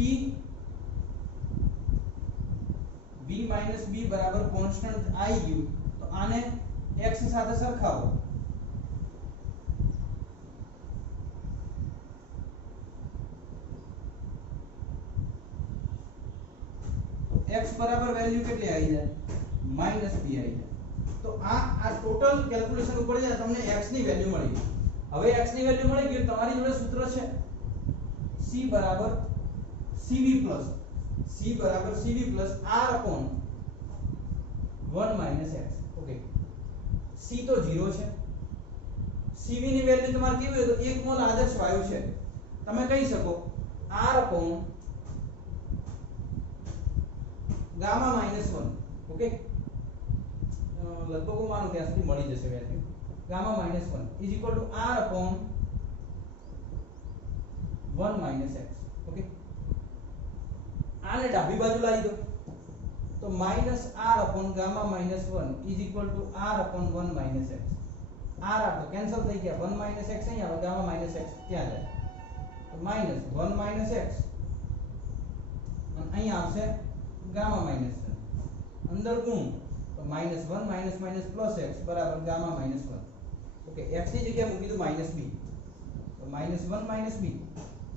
v માઈનસ b બરાબર કોન્સ્ટન્ટ આવી ગયું તો આને x સાથે સરખાવો x બરાબર વેલ્યુ કેટલી આવી જાય -b આવી જાય. તો આ ટોટલ કેલ્ક્યુલેશન ઉપર છે તમને x ની વેલ્યુ મળી ગઈ. હવે x ની વેલ્યુ મળી ગઈ તમારી જોડે સૂત્ર છે c બરાબર cv plus r upon 1 - x. Okay c તો 0 છે. cv ની વેલ્યુ તમારે કેવી હોય તો 1 મોલ આદર્શ વાયુ છે તમે કહી શકો r upon ગામા -1. ઓકે લગભગ હું માનું ત્યાં સુધી મળી જશે value gamma -1 r upon 1 - x. Okay આને ડાબી બાજુ લાવી દો તો -r upon gamma -1 r upon 1 - x. r આ તો કેન્સલ થઈ ગયા 1 - x અહીં આવે ગામા -x ત્યાં જાય તો -1 - x અને અહીં આવશે ગામા -1 અંદર ગુણ તો -1 - પ્લસ x બરાબર ગામા -1. ઓકે x ની જગ્યાએ મૂકી દો -b તો -1 - b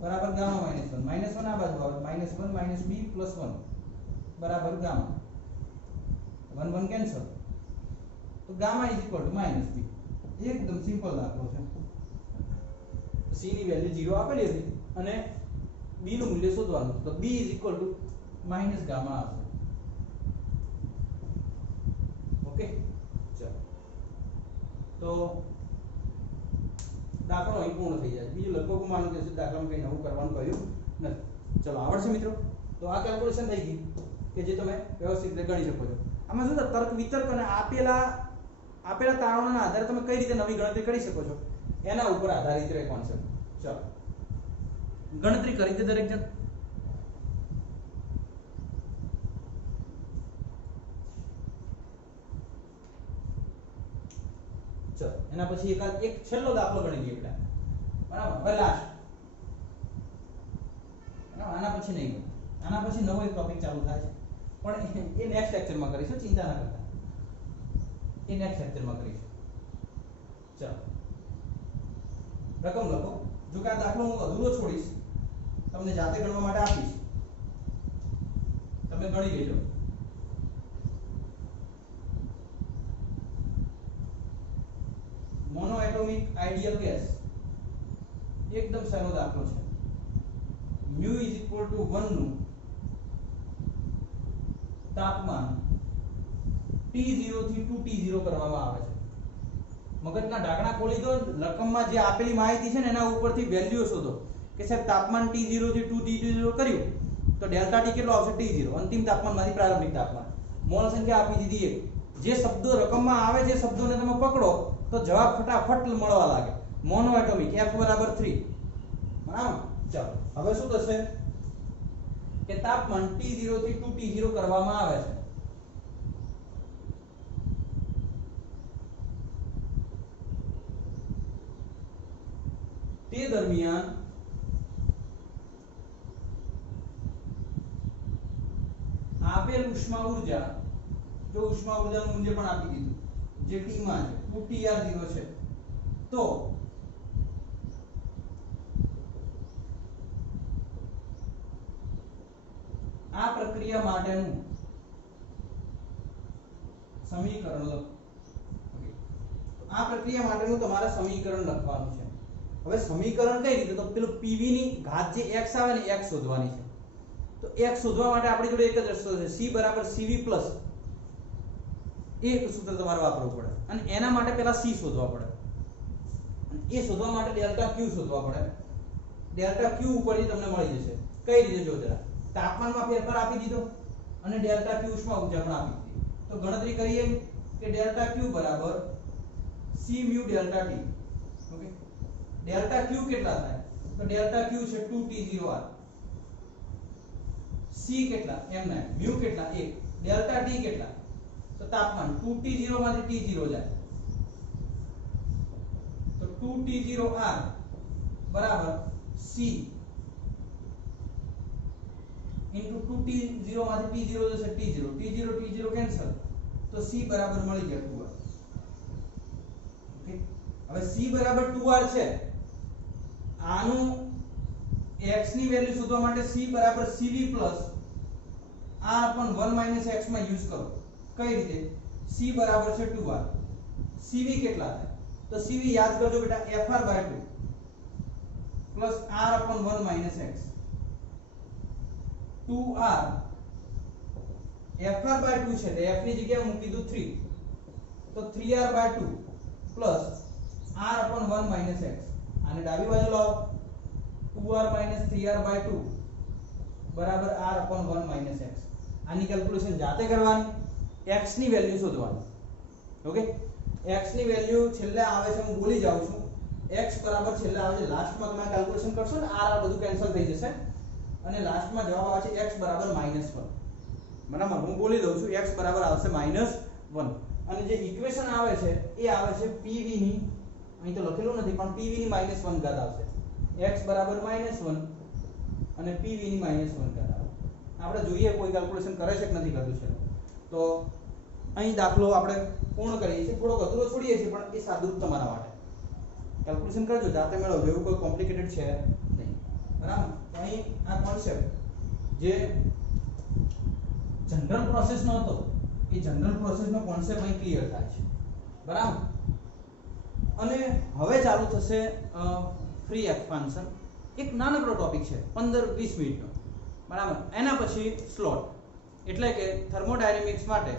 બરાબર ગામા -1 -1 આ બાજુ આવે -1 - b + 1 બરાબર ગામા 1 1 કેન્સલ તો ગામા -b. એકદમ સિમ્પલ દાખલો છે. c ની વેલ્યુ 0 આપેલી હતી અને b નું મૂલ્ય શોધવાનું તો b - ગામા આવશે. ઓકે ચાલો તો દાખલો અહીં પૂર્ણ થઈ જાય. બીજું લગભગ હું માનું કે દાખલામાં કંઈ નવું કરવાનું કહ્યું નથી. ચલો આવડશે મિત્રો. તો આ કેલ્ક્યુલેશન થઈ ગઈ કે જે તમે વ્યવસ્થિત રીતે ગણી શકો છો. આમાં શું છે તર્ક વિતર્ક અને આપેલા તારણોના આધારે તમે કઈ રીતે નવી ગણતરી કરી શકો છો એના ઉપર આધારિત રહે કોન્સેપ્ટ. ચલો ગણતરી કરી દે દરેક જણ. ચલો એના પછી એક છેલ્લો દાખલો ગણી લઈએ આપણે બરાબર. હવે લાસ્ટ આના પછી નહીં આના પછી નવો એક ટોપિક ચાલુ થાય છે પણ એ નેક્સ્ટ લેક્ચરમાં કરીશું ચિંતા ના કરતા એ નેક્સ્ટ લેક્ચરમાં કરીશું. ચલો રકમ લખો. જો કે આ દાખલો હું અધૂરો છોડીશ તમને જાતે ગણવા માટે આપીશ તમે ગણી લેજો. મોનો એટોમિક આઇડિયલ ગેસ એકદમ સહેલો દાખલો છે. μ = 1 નું તાપમાન T0 થી 2T0 કરવામાં આવે છે. મગજના ઢાંકણા ખોલી દો રકમમાં જે આપેલી માહિતી છે ને એના ઉપરથી વેલ્યુ શોધો કે સાહેબ તાપમાન T0 થી 2T0 કર્યું તો ડેલ્ટા T કેટલો આવશે T0 અંતિમ તાપમાનમાંથી પ્રારંભિક તાપમાન. મોલ સંખ્યા આપી દીધી 1. જે શબ્દો રકમમાં આવે છે શબ્દોને તમે પકડો તો જવાબ ફટાફટ મળવા લાગે. મોનો એટોમિક F = 3 બરાબર. ચાલો હવે શું થશે કે તાપમાન T0 થી 2T0 કરવામાં આવે છે. તે દરમિયાન આપેલ ઉષ્મા ઊર્જા જો ઉષ્મા ઊર્જાનું મૂલ્ય પણ આપી દીધું જે T માં છે 2TR0 છે તો આ પ્રક્રિયા માટેનું સમીકરણ લખો. ઓકે તો આ પ્રક્રિયા માટેનું તમારે સમીકરણ લખવાનું છે. હવે સમીકરણ કઈ રીતે તો પેલું PV ની ઘાત જે x આવે ને x શોધવાની છે. તો x શોધવા માટે આપણી જોડે એક જ રસ્તો છે c = cv પ્લસ એક સૂત્ર તમારે વાપરવું પડે અને એના માટે પહેલા c શોધવા પડે અને એ શોધવા માટે ડેલ્ટા q શોધવા પડે. ડેલ્ટા q ઉપરથી તમને મળી જશે. કઈ રીતે જો જરા તાપમાનમાં ફેરફાર આપી દીધો અને ડેલ્ટા ક્યુ ઉષ્મા ઊર્જા પણ આપી દીધી. તો ગણતરી કરીએ કે ડેલ્ટા ક્યુ બરાબર c mu delta t. Okay, delta ક્યુ કેટલા થાય? તો ડેલ્ટા ક્યુ છે 2t0r, c કેટલા m9, મ્યુ કેટલા 1, ડેલ્ટા t કેટલા? તો તાપમાન 2t0 માંથી t0 જાય તો 2t0r બરાબર c into 2t0 માંથી t0 જશે t0, t0 કેન્સલ તો c બરાબર મળી ગયા 2r. ઓકે, હવે c બરાબર 2r છે. આનું x ની વેલ્યુ શોધવા માટે c બરાબર cv plus r upon 1 - x માં યુઝ કરો. કઈ રીતે? c બરાબર છે 2r, cv કેટલા થાય? તો cv યાદ કરજો બેટા fr/2 plus r upon 1 - x. 2r fr/2 છે એટલે f ની જગ્યાએ મૂકી દઉં 3 તો 3r/2 plus r upon 1 - x. આને ડાબી બાજુ લાવો 2r - 3r/2 બરાબર r upon 1 - x. આની કેલ્ક્યુલેશન જાતે કરવાની, x ની વેલ્યુ શોધવાની. ઓકે, x ની વેલ્યુ છેલ્લે આવે છે, હું ભૂલી જાઉં છું, x બરાબર છેલ્લે આવે છે, લાસ્ટમાં તમે કેલ્ક્યુલેશન કરશો ને r આ બધું કેન્સલ થઈ જશે અને લાસ્ટમાં જવાબ આવે છે x બરાબર -1. બરાબર, હું બોલી દઉં છું, x બરાબર આવશે -1 અને જે ઇક્વેશન આવે છે એ આવે છે pv ની, અહીં તો લખેલું નથી પણ pv ની -1 ઘાત આવશે. x બરાબર -1 અને pv ની -1 ઘાત આવે. આપણે જોઈએ કોઈ કેલ્ક્યુલેશન કરે છે કે નથી કરતું છે. તો અહીં દાખલો આપણે પૂર્ણ કરીએ છીએ, થોડોક અધૂરો છોડીએ છીએ પણ એ સાદુરૂપ તમારા માટે. કેલ્ક્યુલેશન કરજો, જાતે મેળવજો, એવું કોઈ કોમ્પ્લિકેટેડ છે નહીં. બરાબર, તો અહીં આ કોન્સેપ્ટ જે જનરલ પ્રોસેસનો હતો એ જનરલ પ્રોસેસનો કોન્સેપ્ટ અહીં ક્લિયર થાય છે. બરાબર, અને હવે ચાલુ થશે ફ્રી એક્સપાન્શન. એક નાનકડો ટોપિક છે 15-20 મિનિટનો. બરાબર, એના પછી સ્લોટ એટલે કે થર્મોડાયનેમિક્સ માટે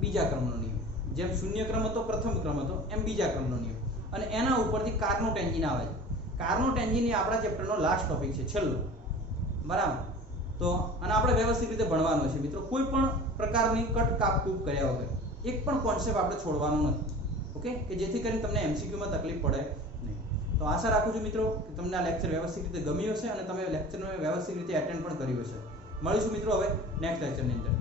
બીજા ક્રમનો નિયમ. જેમ શૂન્ય ક્રમ હતો, પ્રથમ ક્રમ હતો, એમ બીજા ક્રમનો નિયમ. અને એના ઉપરથી કાર્નોટ એન્જિન આવે છે. કાર્નોટ એન્જિન એ આપણા ચેપ્ટરનો લાસ્ટ ટોપિક છે, છેલ્લો. બરાબર, તો અને આપણે વ્યવસ્થિત રીતે ભણવાનો છે મિત્રો, કોઈ પણ પ્રકારની કટ કાપ કૂપ કર્યા વગર એક પણ કોન્સેપ્ટ આપણે છોડવાનો નથી. ઓકે, કે જેથી કરીને તમને એમસીક્યુમાં તકલીફ પડે નહીં. તો આશા રાખું છું મિત્રો કે તમને આ લેક્ચર વ્યવસ્થિત રીતે ગમ્યું હશે અને તમે લેક્ચરને વ્યવસ્થિત રીતે એટેન્ડ પણ કર્યું હશે. મળીશું મિત્રો હવે નેક્સ્ટ લેક્ચરની અંદર.